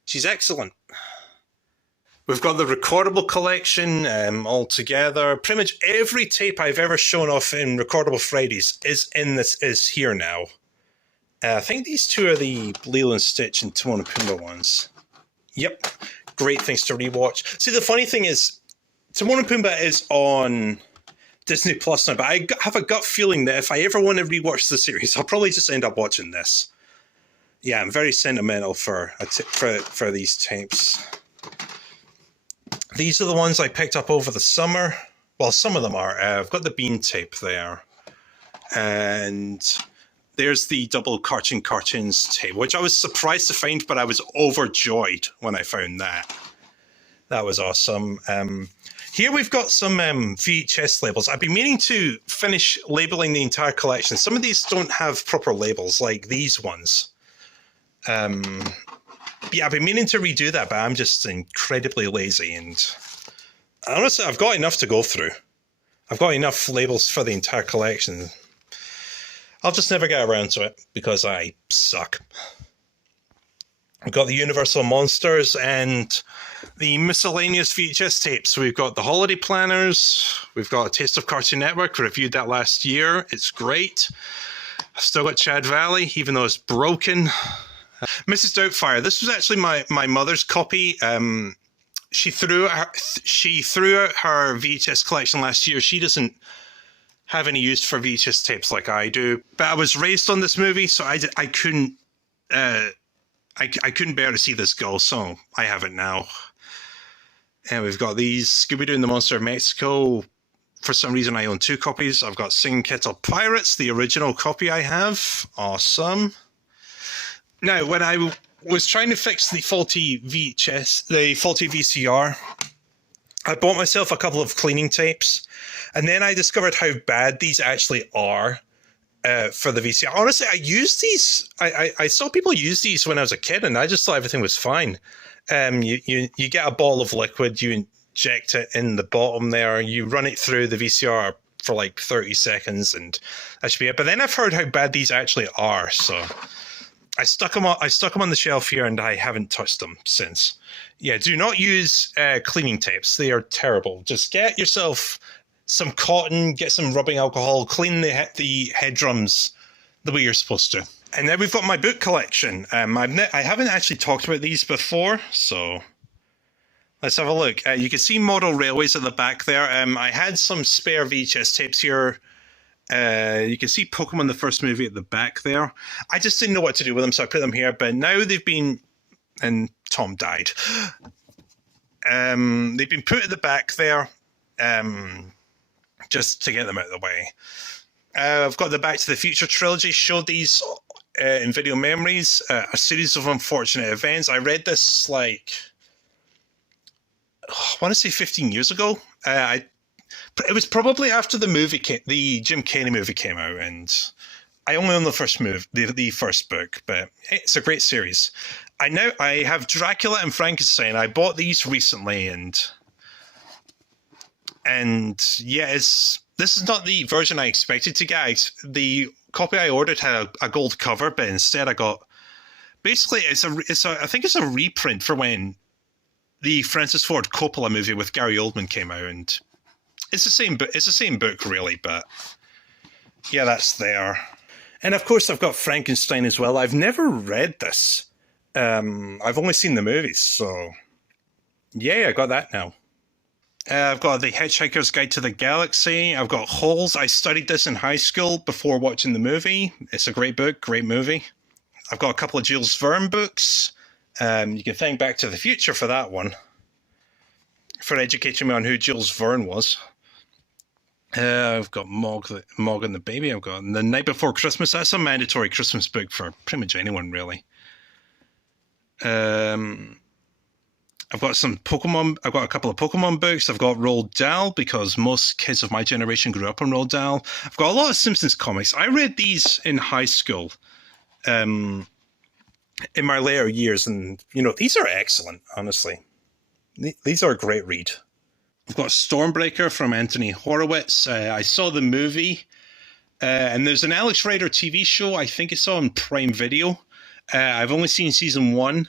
She's excellent. We've got the recordable collection all together. Pretty much every tape I've ever shown off in Recordable Fridays is here now. I think these two are the Lilo and Stitch and Timon and Pumbaa ones. Yep, great things to rewatch. See, the funny thing is, Timon and Pumbaa is on Disney Plus now, but I have a gut feeling that if I ever want to rewatch the series, I'll probably just end up watching this. Yeah, I'm very sentimental for these tapes. These are the ones I picked up over the summer. Well, some of them are. I've got the Bean tape there. And there's the double Cartoons tape, which I was surprised to find, but I was overjoyed when I found that. That was awesome. Here we've got some VHS labels. I've been meaning to finish labeling the entire collection. Some of these don't have proper labels, like these ones. Yeah, I've been meaning to redo that, but I'm just incredibly lazy. And honestly, I've got enough to go through. I've got enough labels for the entire collection. I'll just never get around to it because I suck. We've got the Universal Monsters and the miscellaneous VHS tapes. We've got the Holiday Planners. We've got A Taste of Cartoon Network. We reviewed that last year. It's great. I've still got Chad Valley, even though it's broken. Mrs. Doubtfire. This was actually my mother's copy. She threw out her VHS collection last year. She doesn't have any use for VHS tapes like I do. But I was raised on this movie, so I couldn't bear to see this go. So I have it now. And we've got these Scooby-Doo and the Monster of Mexico. For some reason, I own 2 copies. I've got Singing Kettle Pirates, the original copy I have. Awesome. Now, when I was trying to fix the faulty VCR, I bought myself a couple of cleaning tapes, and then I discovered how bad these actually are for the VCR. Honestly, I used these. I saw people use these when I was a kid, and I just thought everything was fine. You get a ball of liquid, you inject it in the bottom there, you run it through the VCR for like 30 seconds, and that should be it. But then I've heard how bad these actually are, so I stuck them on the shelf here, and I haven't touched them since. Yeah, do not use cleaning tapes. They are terrible. Just get yourself some cotton, get some rubbing alcohol, clean the head drums the way you're supposed to. And then we've got my book collection. I haven't actually talked about these before, so let's have a look. You can see Model Railways at the back there. I had some spare VHS tapes here. You can see Pokemon the first movie at the back there. I just didn't know what to do with them, so I put them here. But now they've been, and Tom died. They've been put at the back there, just to get them out of the way. I've got the Back to the Future trilogy. Showed these in Video Memories. A series of unfortunate events. I read this I want to say 15 years ago. It was probably after the Jim Carrey movie came out, and I only own the first book, but it's a great series. I have Dracula and Frankenstein. I bought these recently, and yeah, this is not the version I expected to get. The copy I ordered had a gold cover, but instead I got basically I think it's a reprint for when the Francis Ford Coppola movie with Gary Oldman came out, and It's the same, but it's the same book, really. But yeah, that's there. And of course, I've got Frankenstein as well. I've never read this. I've only seen the movies, so yeah, I got that now. I've got The Hitchhiker's Guide to the Galaxy. I've got Holes. I studied this in high school before watching the movie. It's a great book, great movie. I've got a couple of Jules Verne books. You can thank Back to the Future for that one, for educating me on who Jules Verne was. I've got Mog and the Baby. I've got The Night Before Christmas. That's a mandatory Christmas book for pretty much anyone, really. I've got some Pokemon. I've got a couple of Pokemon books. I've got Roald Dahl because most kids of my generation grew up on Roald Dahl. I've got a lot of Simpsons comics. I read these in high school, in my later years, and these are excellent. Honestly, these are a great read. I've got Stormbreaker from Anthony Horowitz. I saw the movie, and there's an Alex Rider TV show. I think it's on Prime Video. I've only seen season 1.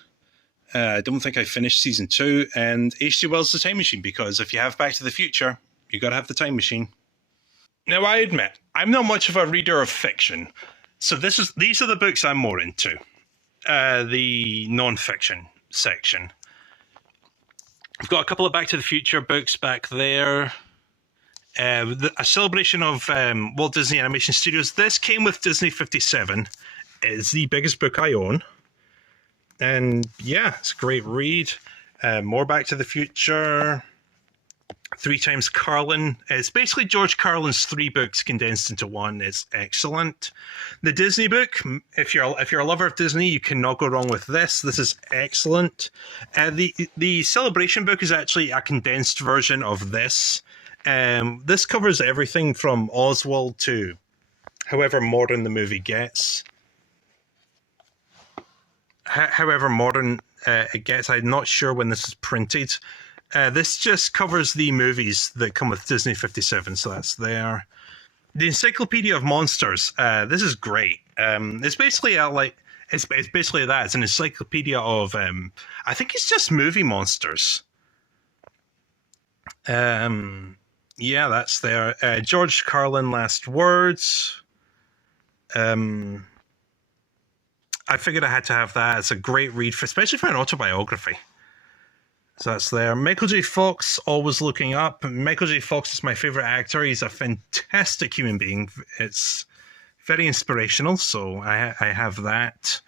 I don't think I finished season 2. And H.G. Wells' The Time Machine, because if you have Back to the Future, you got to have the time machine. Now, I admit, I'm not much of a reader of fiction, so these are the books I'm more into. The non-fiction section. I've got a couple of Back to the Future books back there. A celebration of Walt Disney Animation Studios. This came with Disney 57. It's the biggest book I own. And yeah, it's a great read. More Back to the Future. 3 Times Carlin. It's basically George Carlin's 3 books condensed into one. It's excellent. The Disney book, if you're a lover of Disney, you cannot go wrong with this. This is excellent. The Celebration book is actually a condensed version of this. This covers everything from Oswald to however modern the movie gets. However modern it gets, I'm not sure when this is printed. This just covers the movies that come with Disney 57, so that's there. The Encyclopedia of Monsters. This is great. It's basically it's basically that. It's an encyclopedia of I think it's just movie monsters. Yeah, that's there. George Carlin, Last Words. I figured I had to have that. It's a great read, especially for an autobiography. So that's there. Michael J. Fox, Always Looking Up. Michael J. Fox is my favorite actor. He's a fantastic human being. It's very inspirational, so I have that.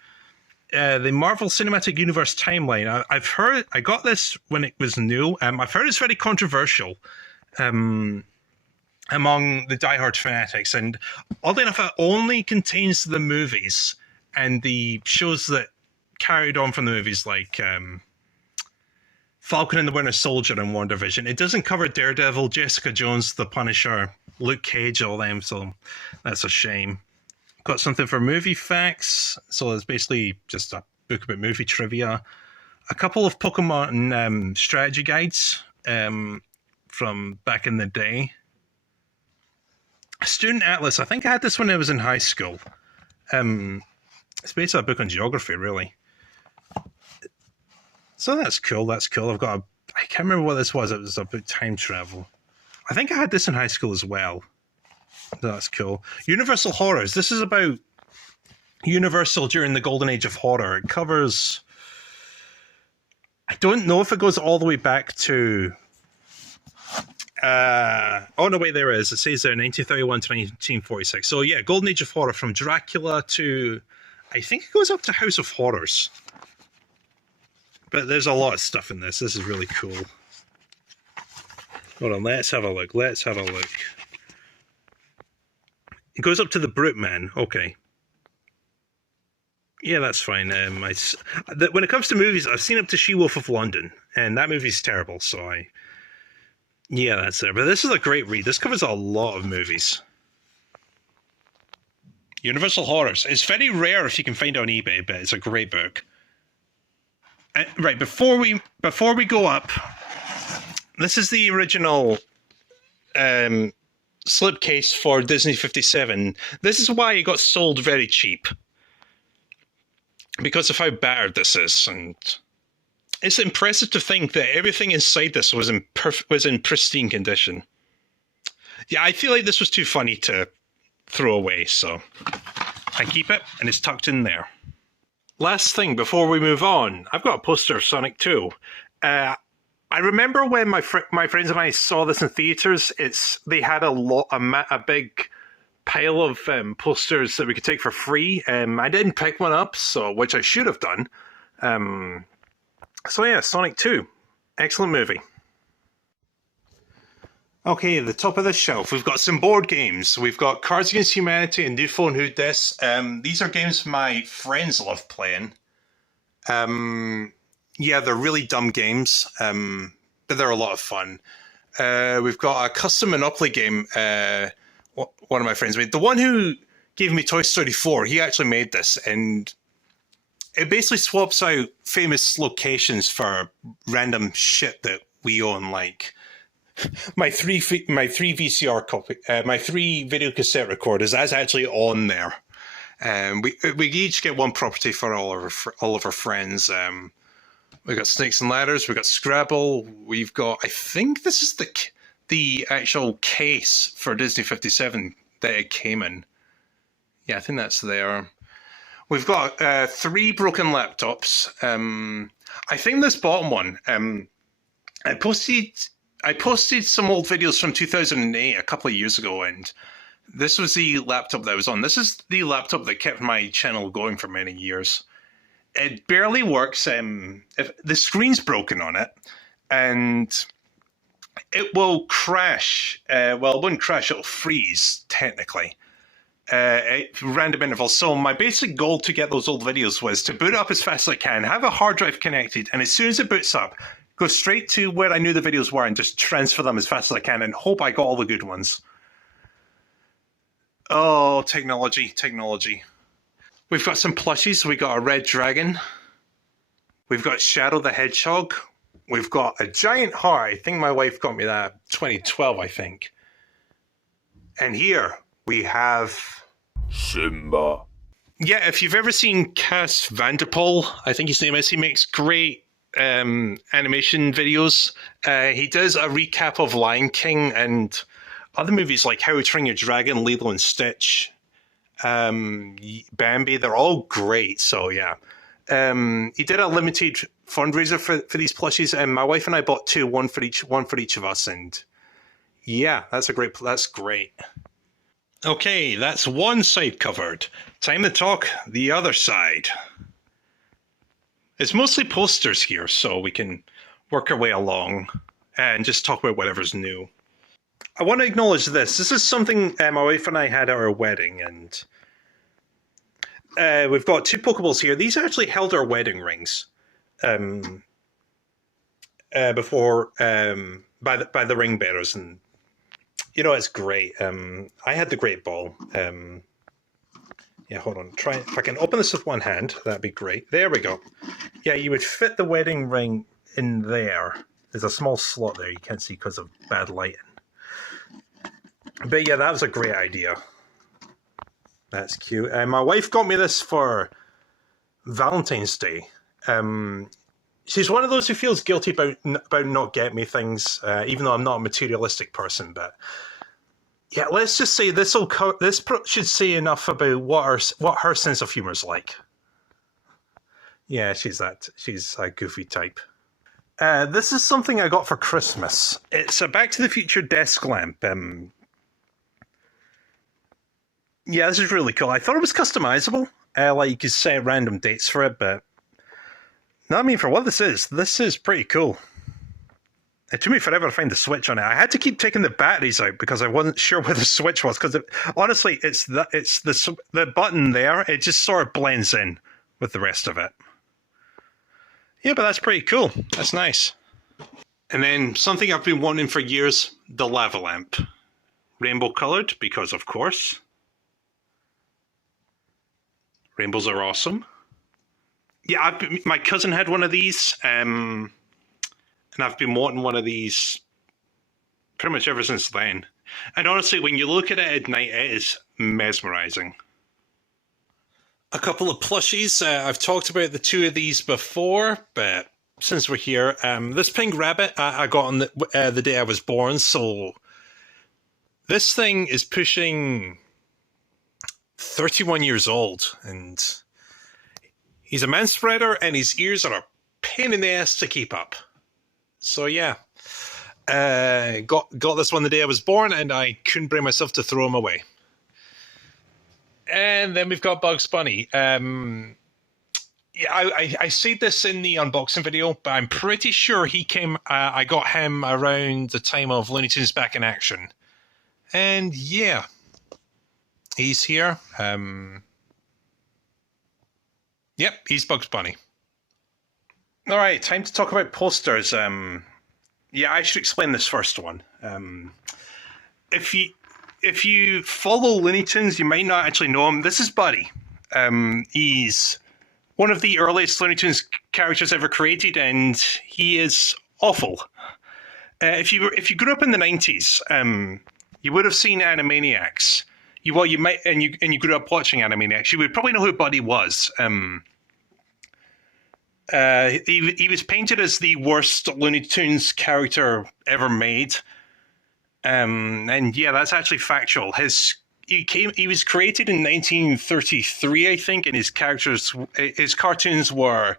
The Marvel Cinematic Universe timeline. I've heard, I got this when it was new. I've heard it's very controversial among the diehard fanatics, and oddly enough, it only contains the movies and the shows that carried on from the movies, like Falcon and the Winter Soldier and WandaVision. It doesn't cover Daredevil, Jessica Jones, The Punisher, Luke Cage, all them, so that's a shame. Got something for movie facts, so it's basically just a book about movie trivia. A couple of Pokemon strategy guides from back in the day. Student Atlas, I think I had this when I was in high school. It's basically a book on geography, really. So that's cool, that's cool. I can't remember what this was. It was about time travel. I think I had this in high school as well. So that's cool. Universal Horrors. This is about Universal during the golden age of horror. It covers... I don't know if it goes all the way back to... oh, no, wait, there is. It says there 1931 to 1946. So, yeah, golden age of horror from Dracula to... I think it goes up to House of Horrors. But there's a lot of stuff in this. This is really cool. Hold on, let's have a look. Let's have a look. It goes up to the Brute Man. Okay. Yeah, that's fine. When it comes to movies, I've seen up to She-Wolf of London, and that movie's terrible, so yeah, that's there. But this is a great read. This covers a lot of movies. Universal Horrors. It's very rare if you can find it on eBay, but it's a great book. Right, before we go up, this is the original slipcase for Disney 57. This is why it got sold very cheap, because of how battered this is, and it's impressive to think that everything inside this was in pristine condition. Yeah, I feel like this was too funny to throw away, so I keep it, and it's tucked in there. Last thing before we move on, I've got a poster of Sonic 2. I remember when my friends and I saw this in theaters. They had a big pile of posters that we could take for free. I didn't pick one up, which I should have done. So yeah, Sonic 2, excellent movie. Okay, at the top of the shelf, we've got some board games. We've got Cards Against Humanity and New Phone Who Dis. These are games my friends love playing. Yeah, they're really dumb games, but they're a lot of fun. We've got a custom Monopoly game one of my friends made. The one who gave me Toy Story 4, he actually made this, and it basically swaps out famous locations for random shit that we own, like my three VCR copy, my 3 video cassette recorders. That's actually on there. We each get one property for all of our friends. We've got Snakes and Ladders. We've got Scrabble. We've got, I think this is the actual case for Disney 57 that it came in. Yeah, I think that's there. We've got 3 broken laptops. I think this bottom one, I posted some old videos from 2008 a couple of years ago, and this was the laptop that I was on. This is the laptop that kept my channel going for many years. It barely works. If the screen's broken on it, and it will crash. Well, it wouldn't crash. It'll freeze, technically, at random intervals. So my basic goal to get those old videos was to boot up as fast as I can, have a hard drive connected, and as soon as it boots up, go straight to where I knew the videos were and just transfer them as fast as I can and hope I got all the good ones. Oh, technology. We've got some plushies. We got a red dragon. We've got Shadow the Hedgehog. We've got a giant heart. I think my wife got me that 2012, I think. And here we have Simba. Yeah, if you've ever seen Cas Vanderpool, I think his name is, he makes great animation videos. He does a recap of Lion King and other movies like How to Train Your Dragon, Lilo and Stitch, Bambi. They're all great. So yeah, he did a limited fundraiser for these plushies, and my wife and I bought 2, one for each of us. And yeah, that's great. Okay, that's one side covered. Time to talk the other side. It's mostly posters here, so we can work our way along and just talk about whatever's new. I want to acknowledge this. This is something my wife and I had at our wedding, and we've got 2 Pokeballs here. These actually held our wedding rings before by the ring bearers, and you know, it's great. I had the great ball. Yeah, hold on. Try if I can open this with one hand. That'd be great. There we go. Yeah, you would fit the wedding ring in there. There's a small slot there you can't see because of bad lighting. But yeah, that was a great idea. That's cute. My wife got me this for Valentine's Day. She's one of those who feels guilty about not getting me things, even though I'm not a materialistic person. But yeah, let's just say this should say enough about what her sense of humor is like. Yeah, she's a goofy type. This is something I got for Christmas. It's a Back to the Future desk lamp. Yeah, this is really cool. I thought it was customizable. Like you could set random dates for it, but no, I mean, for what this is pretty cool. It took me forever to find the switch on it. I had to keep taking the batteries out because I wasn't sure where the switch was. Because honestly, it's the button there. It just sort of blends in with the rest of it. Yeah, but that's pretty cool. That's nice. And then something I've been wanting for years: the lava lamp, rainbow colored because of course. Rainbows are awesome. Yeah, my cousin had one of these, and I've been wanting one of these pretty much ever since then. And honestly, when you look at it at night, it is mesmerizing. A couple of plushies. I've talked about the 2 of these before, but since we're here, this pink rabbit I got on the day I was born, so This thing is pushing 31 years old, and he's a man spreader, and his ears are a pain in the ass to keep up. So yeah, got this one the day I was born, and I couldn't bring myself to throw him away. And then we've got Bugs Bunny. Yeah, I said this in the unboxing video, but I'm pretty sure he came. I got him around the time of Looney Tunes Back in Action, and yeah, he's here. Yep, he's Bugs Bunny. All right, time to talk about posters. Yeah, I should explain this first one. If you follow Looney Tunes, you might not actually know him. This is Buddy. He's one of the earliest Looney Tunes characters ever created, and he is awful. If you grew up in the 90s, you would have seen Animaniacs. You grew up watching Animaniacs. You would probably know who Buddy was. He was painted as the worst Looney Tunes character ever made. And yeah, that's actually factual. He was created in 1933, I think, and his cartoons were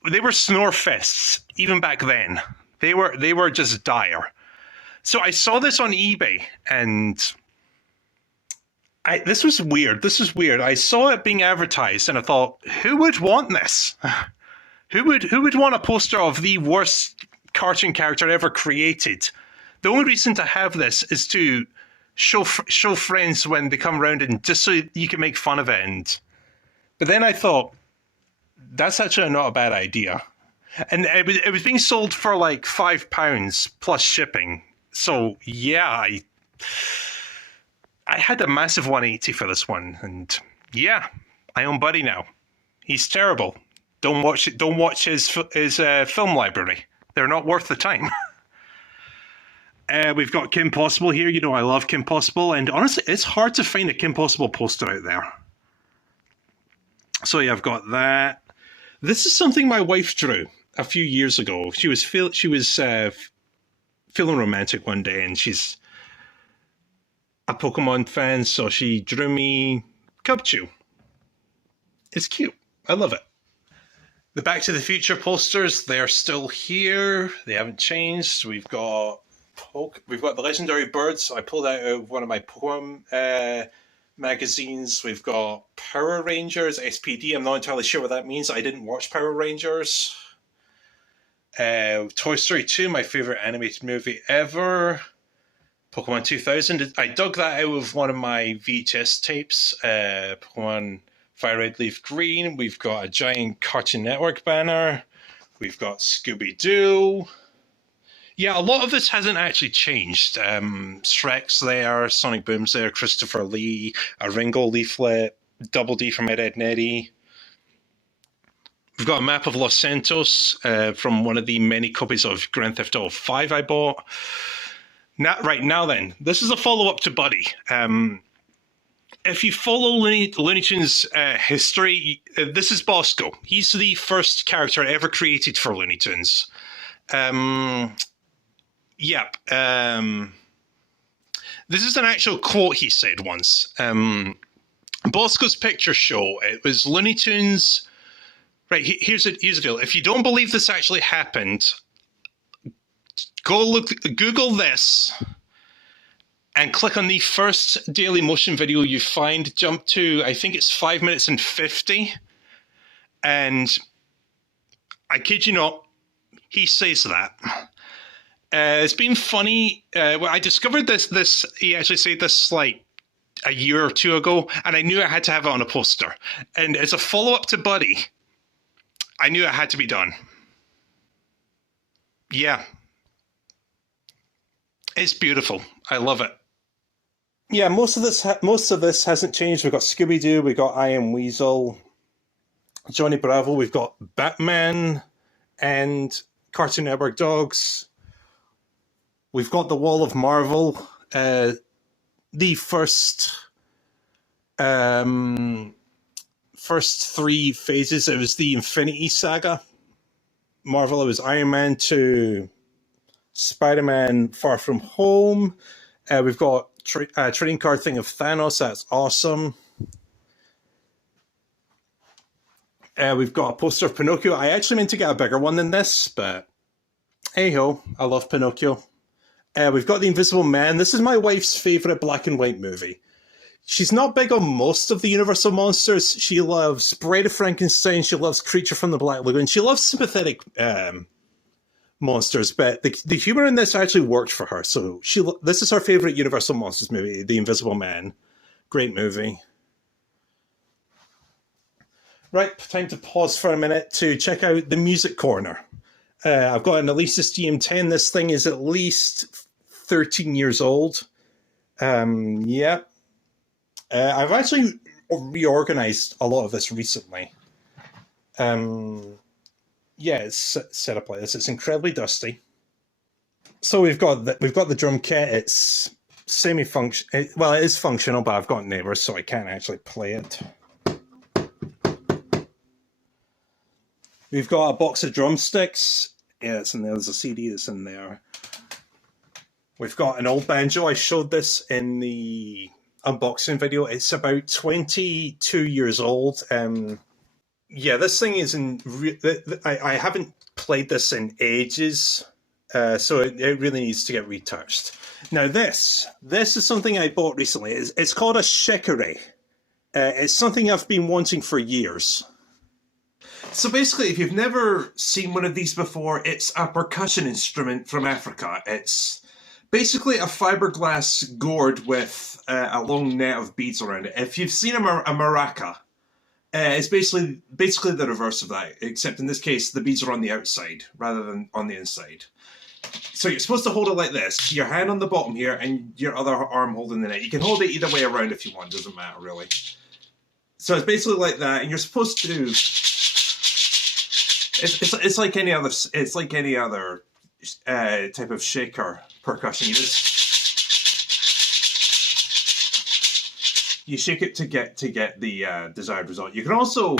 snore fests even back then. They were just dire. So I saw this on eBay, and this was weird. I saw it being advertised, and I thought, who would want this? Who would want a poster of the worst cartoon character ever created? The only reason to have this is to show friends when they come around, and just so you can make fun of it. But then I thought, that's actually not a bad idea. And it was being sold for like £5 plus shipping. So yeah, I had a massive 180 for this one, and yeah, I own Buddy now. He's terrible. Don't watch his film library. They're not worth the time. We've got Kim Possible here. You know I love Kim Possible, and honestly, it's hard to find a Kim Possible poster out there. So yeah, I've got that. This is something my wife drew a few years ago. She was feeling romantic one day, and she's a Pokemon fan, so she drew me Cubchoo. It's cute. I love it. The Back to the Future posters, they're still here. They haven't changed. We've got the Legendary Birds. I pulled out of one of my Pokemon magazines. We've got Power Rangers, SPD. I'm not entirely sure what that means. I didn't watch Power Rangers. Toy Story 2, my favorite animated movie ever. Pokemon 2000. I dug that out of one of my VHS tapes. Pokemon Fire Red Leaf Green. We've got a giant Cartoon Network banner. We've got Scooby-Doo. Yeah, a lot of this hasn't actually changed. Shrek's there, Sonic Boom's there, Christopher Lee, a Ringo leaflet, Double D from Ed, Edd n Eddy. We've got a map of Los Santos from one of the many copies of Grand Theft Auto 5 I bought. Now then, this is a follow-up to Buddy. If you follow Looney Tunes history, this is Bosco. He's the first character ever created for Looney Tunes. Yep. This is an actual quote he said once. Bosco's Picture Show. It was Looney Tunes. Right, here's the deal. If you don't believe this actually happened, Google this, and click on the first Daily Motion video you find. Jump to, I think it's 5 minutes and 50. And I kid you not, he says that. It's been funny. I discovered this. He actually said this like a year or two ago, and I knew I had to have it on a poster. And as a follow-up to Buddy, I knew it had to be done. Yeah. It's beautiful. I love it. Yeah, most of this hasn't changed. We've got Scooby-Doo, we've got I Am Weasel, Johnny Bravo, we've got Batman and Cartoon Network dogs. We've got the Wall of Marvel, the first three phases. It was the Infinity Saga. Marvel, it was Iron Man to Spider-Man Far From Home, We've got a trading card thing of Thanos. That's awesome. We've got a poster of Pinocchio. I actually meant to get a bigger one than this, but hey-ho, I love Pinocchio. We've got The Invisible Man. This is my wife's favourite black and white movie. She's not big on most of the Universal monsters. She loves Bride of Frankenstein. She loves Creature from the Black Lagoon. She loves sympathetic monsters, but the humor in this actually worked for her. So this is her favourite Universal Monsters movie, The Invisible Man. Great movie. Right, time to pause for a minute to check out the music corner. I've got an Alesis GM10. This thing is at least 13 years old. Yeah. I've actually reorganized a lot of this recently. Yeah, it's set up like this. It's incredibly dusty. So we've got the drum kit. It's semi-function. Well, it is functional, but I've got neighbors, so I can't actually play it. We've got a box of drumsticks. Yeah, it's in there. There's a CD that's in there. We've got an old banjo. I showed this in the unboxing video. It's about 22 years old. Yeah, this thing is in. I haven't played this in ages, so it really needs to get retouched. Now, this is something I bought recently. It's called a shikari. It's something I've been wanting for years. So basically, if you've never seen one of these before, it's a percussion instrument from Africa. It's basically a fiberglass gourd with a long net of beads around it. If you've seen a maraca, it's basically the reverse of that, except in this case, the beads are on the outside rather than on the inside. So you're supposed to hold it like this, your hand on the bottom here, and your other arm holding the net. You can hold it either way around if you want, doesn't matter really. So it's basically like that, and you're supposed to. It's like any other. It's like any other type of shaker percussion. You shake it to get the desired result. You can also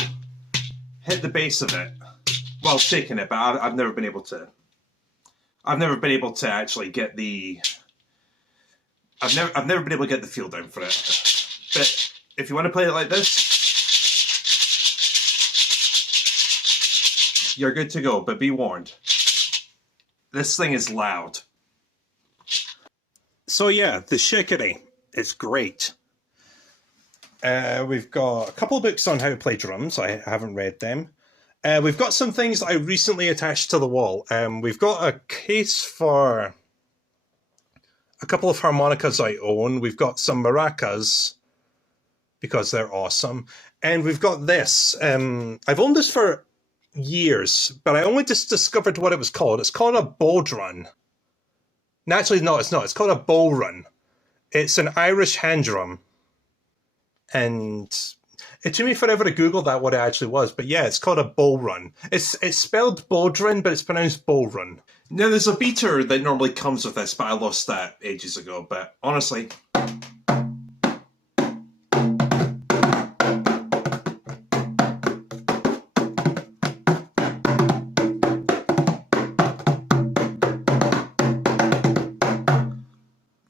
hit the base of it while shaking it, but I've never been able to. I've never been able to actually get the. I've never been able to get the feel down for it. But if you want to play it like this, you're good to go. But be warned, this thing is loud. So yeah, the shikari, it's great. We've got a couple of books on how to play drums. I haven't read them. We've got some things I recently attached to the wall. We've got a case for a couple of harmonicas I own. We've got some maracas because they're awesome. And we've got this. I've owned this for years, but I only just discovered what it was called. It's called a bodhrán. Naturally, no, it's not. It's called a bodhrán. It's an Irish hand drum. And it took me forever to Google that, what it actually was. But yeah, it's called a bodhrán. It's spelled bodhrán, but it's pronounced bodhrán. Now, there's a beater that normally comes with this, but I lost that ages ago. But honestly...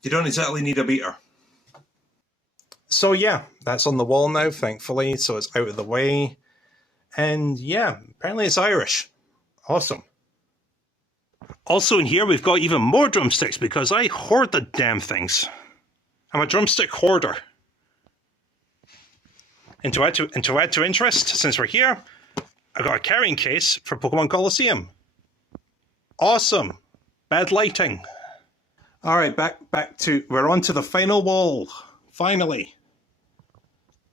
you don't exactly need a beater. So yeah, that's on the wall now, thankfully, so it's out of the way. And yeah, apparently it's Irish. Awesome. Also in here, we've got even more drumsticks because I hoard the damn things. I'm a drumstick hoarder. And to add to interest, since we're here, I've got a carrying case for Pokemon Colosseum. Awesome. Bad lighting. All right, we're on to the final wall. Finally.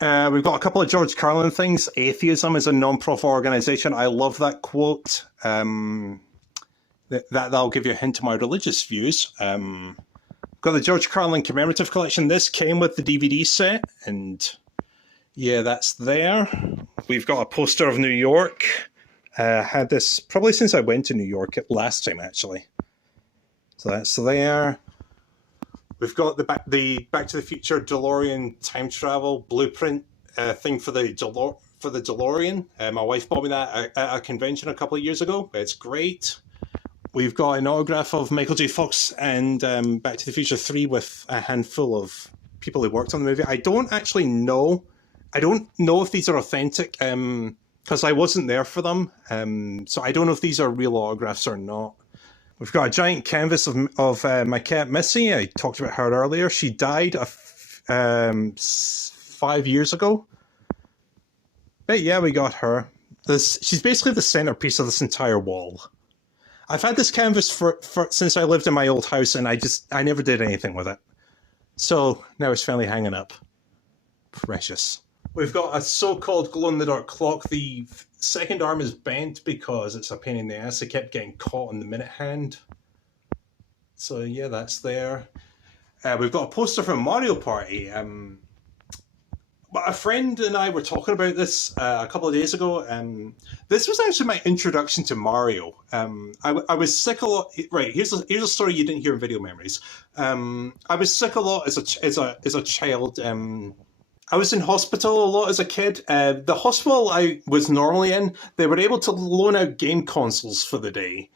We've got a couple of George Carlin things. Atheism is a non-profit organization. I love that quote. That'll give you a hint to my religious views. Got the George Carlin commemorative collection. This came with the DVD set, and yeah, that's there. We've got a poster of New York. Had this probably since I went to New York last time, actually. So that's there. We've got the Back to the Future DeLorean time travel blueprint thing for the DeLorean. My wife bought me that at a convention a couple of years ago. It's great. We've got an autograph of Michael J. Fox and Back to the Future 3 with a handful of people who worked on the movie. I don't actually know. I don't know if these are authentic because I wasn't there for them. So I don't know if these are real autographs or not. We've got a giant canvas of my cat Missy. I talked about her earlier. She died 5 years ago. But yeah, we got her. She's basically the centerpiece of this entire wall. I've had this canvas for since I lived in my old house, and I never did anything with it. So now it's finally hanging up. Precious. We've got a so-called glow-in-the-dark clock. The second arm is bent because it's a pain in the ass. It kept getting caught on the minute hand. So yeah, that's there. We've got a poster from Mario Party. A friend and I were talking about this a couple of days ago. This was actually my introduction to Mario. I was sick a lot. Right, here's a story you didn't hear in Video Memories. I was sick a lot as a child. I was in hospital a lot as a kid. The hospital I was normally in, they were able to loan out game consoles for the day.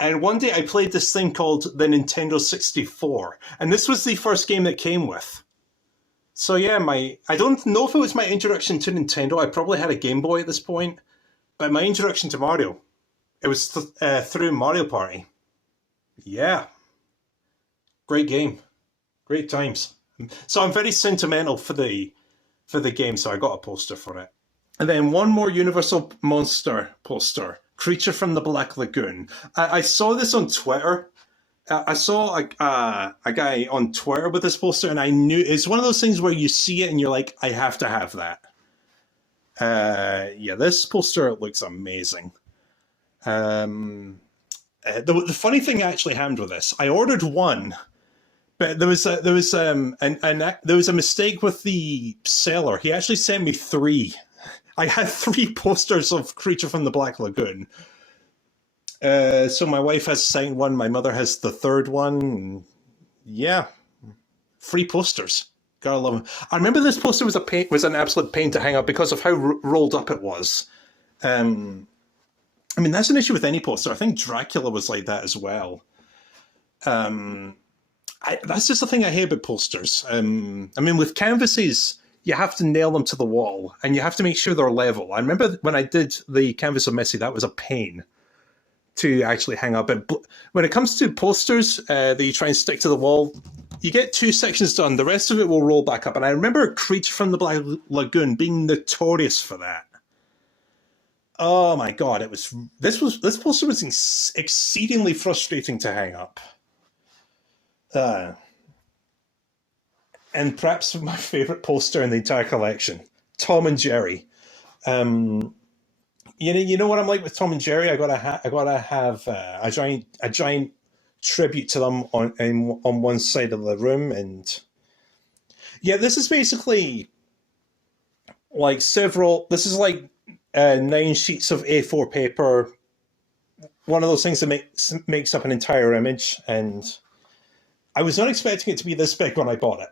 And one day I played this thing called the Nintendo 64, and this was the first game that came with. So yeah, I don't know if it was my introduction to Nintendo. I probably had a Game Boy at this point, but my introduction to Mario, it was through Mario Party. Yeah, great game, great times. So I'm very sentimental for the game, so I got a poster for it. And then one more Universal Monster poster, Creature from the Black Lagoon. I saw this on Twitter. I saw a guy on Twitter with this poster, and I knew it's one of those things where you see it and you're like, I have to have that. Yeah, this poster looks amazing. The funny thing actually happened with this, I ordered one, but there was a mistake with the seller. He actually sent me 3. I had 3 posters of Creature from the Black Lagoon. So my wife has the second one, my mother has the third one. Yeah, 3 posters. Gotta love them. I remember this poster was an absolute pain to hang up because of how rolled up it was. I mean, that's an issue with any poster. I think Dracula was like that as well. That's just the thing I hate about posters. I mean, with canvases, you have to nail them to the wall, and you have to make sure they're level. I remember when I did the canvas of Missy, that was a pain to actually hang up. But when it comes to posters that you try and stick to the wall, you get 2 sections done. The rest of it will roll back up. And I remember Creature from the Black Lagoon being notorious for that. Oh my god, this poster was exceedingly frustrating to hang up. And perhaps my favorite poster in the entire collection, Tom and Jerry. You know what I'm like with Tom and Jerry. I gotta have a giant tribute to them on one side of the room, and yeah, this is basically like several. This is like 9 sheets of A4 paper. One of those things that makes up an entire image, and I was not expecting it to be this big when I bought it,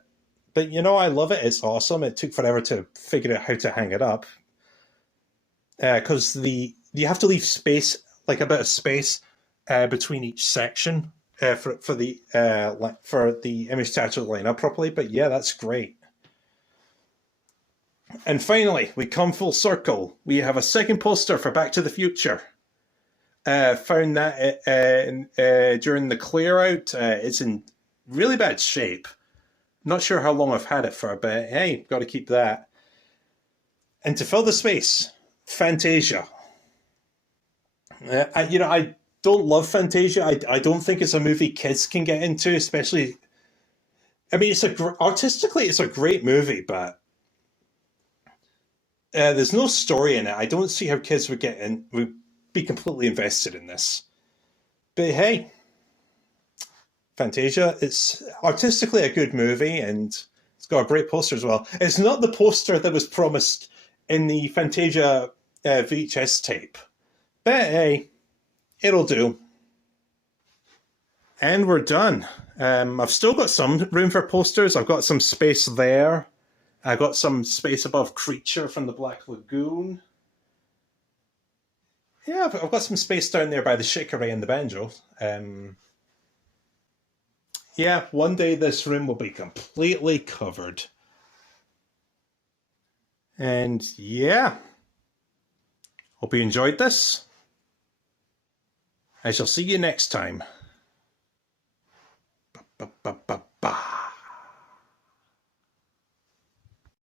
but you know, I love it. It's awesome. It took forever to figure out how to hang it up. Because you have to leave space, like a bit of space, between each section for the image to actually line up properly. But yeah, that's great. And finally, we come full circle. We have a second poster for Back to the Future. Found that during the clear out. It's in really bad shape. Not sure how long I've had it for, but hey, got to keep that. And to fill the space, Fantasia. I don't love Fantasia. I don't think it's a movie kids can get into, especially. I mean, artistically, it's a great movie, but there's no story in it. I don't see how kids would be completely invested in this. But hey, Fantasia, it's artistically a good movie, and it's got a great poster as well. It's not the poster that was promised in the Fantasia VHS tape. But hey, it'll do. And we're done. I've still got some room for posters. I've got some space there. I've got some space above Creature from the Black Lagoon. yeah, I've got some space down there by the chicory and the banjo. Yeah, one day this room will be completely covered. And yeah, hope you enjoyed this. I shall see you next time.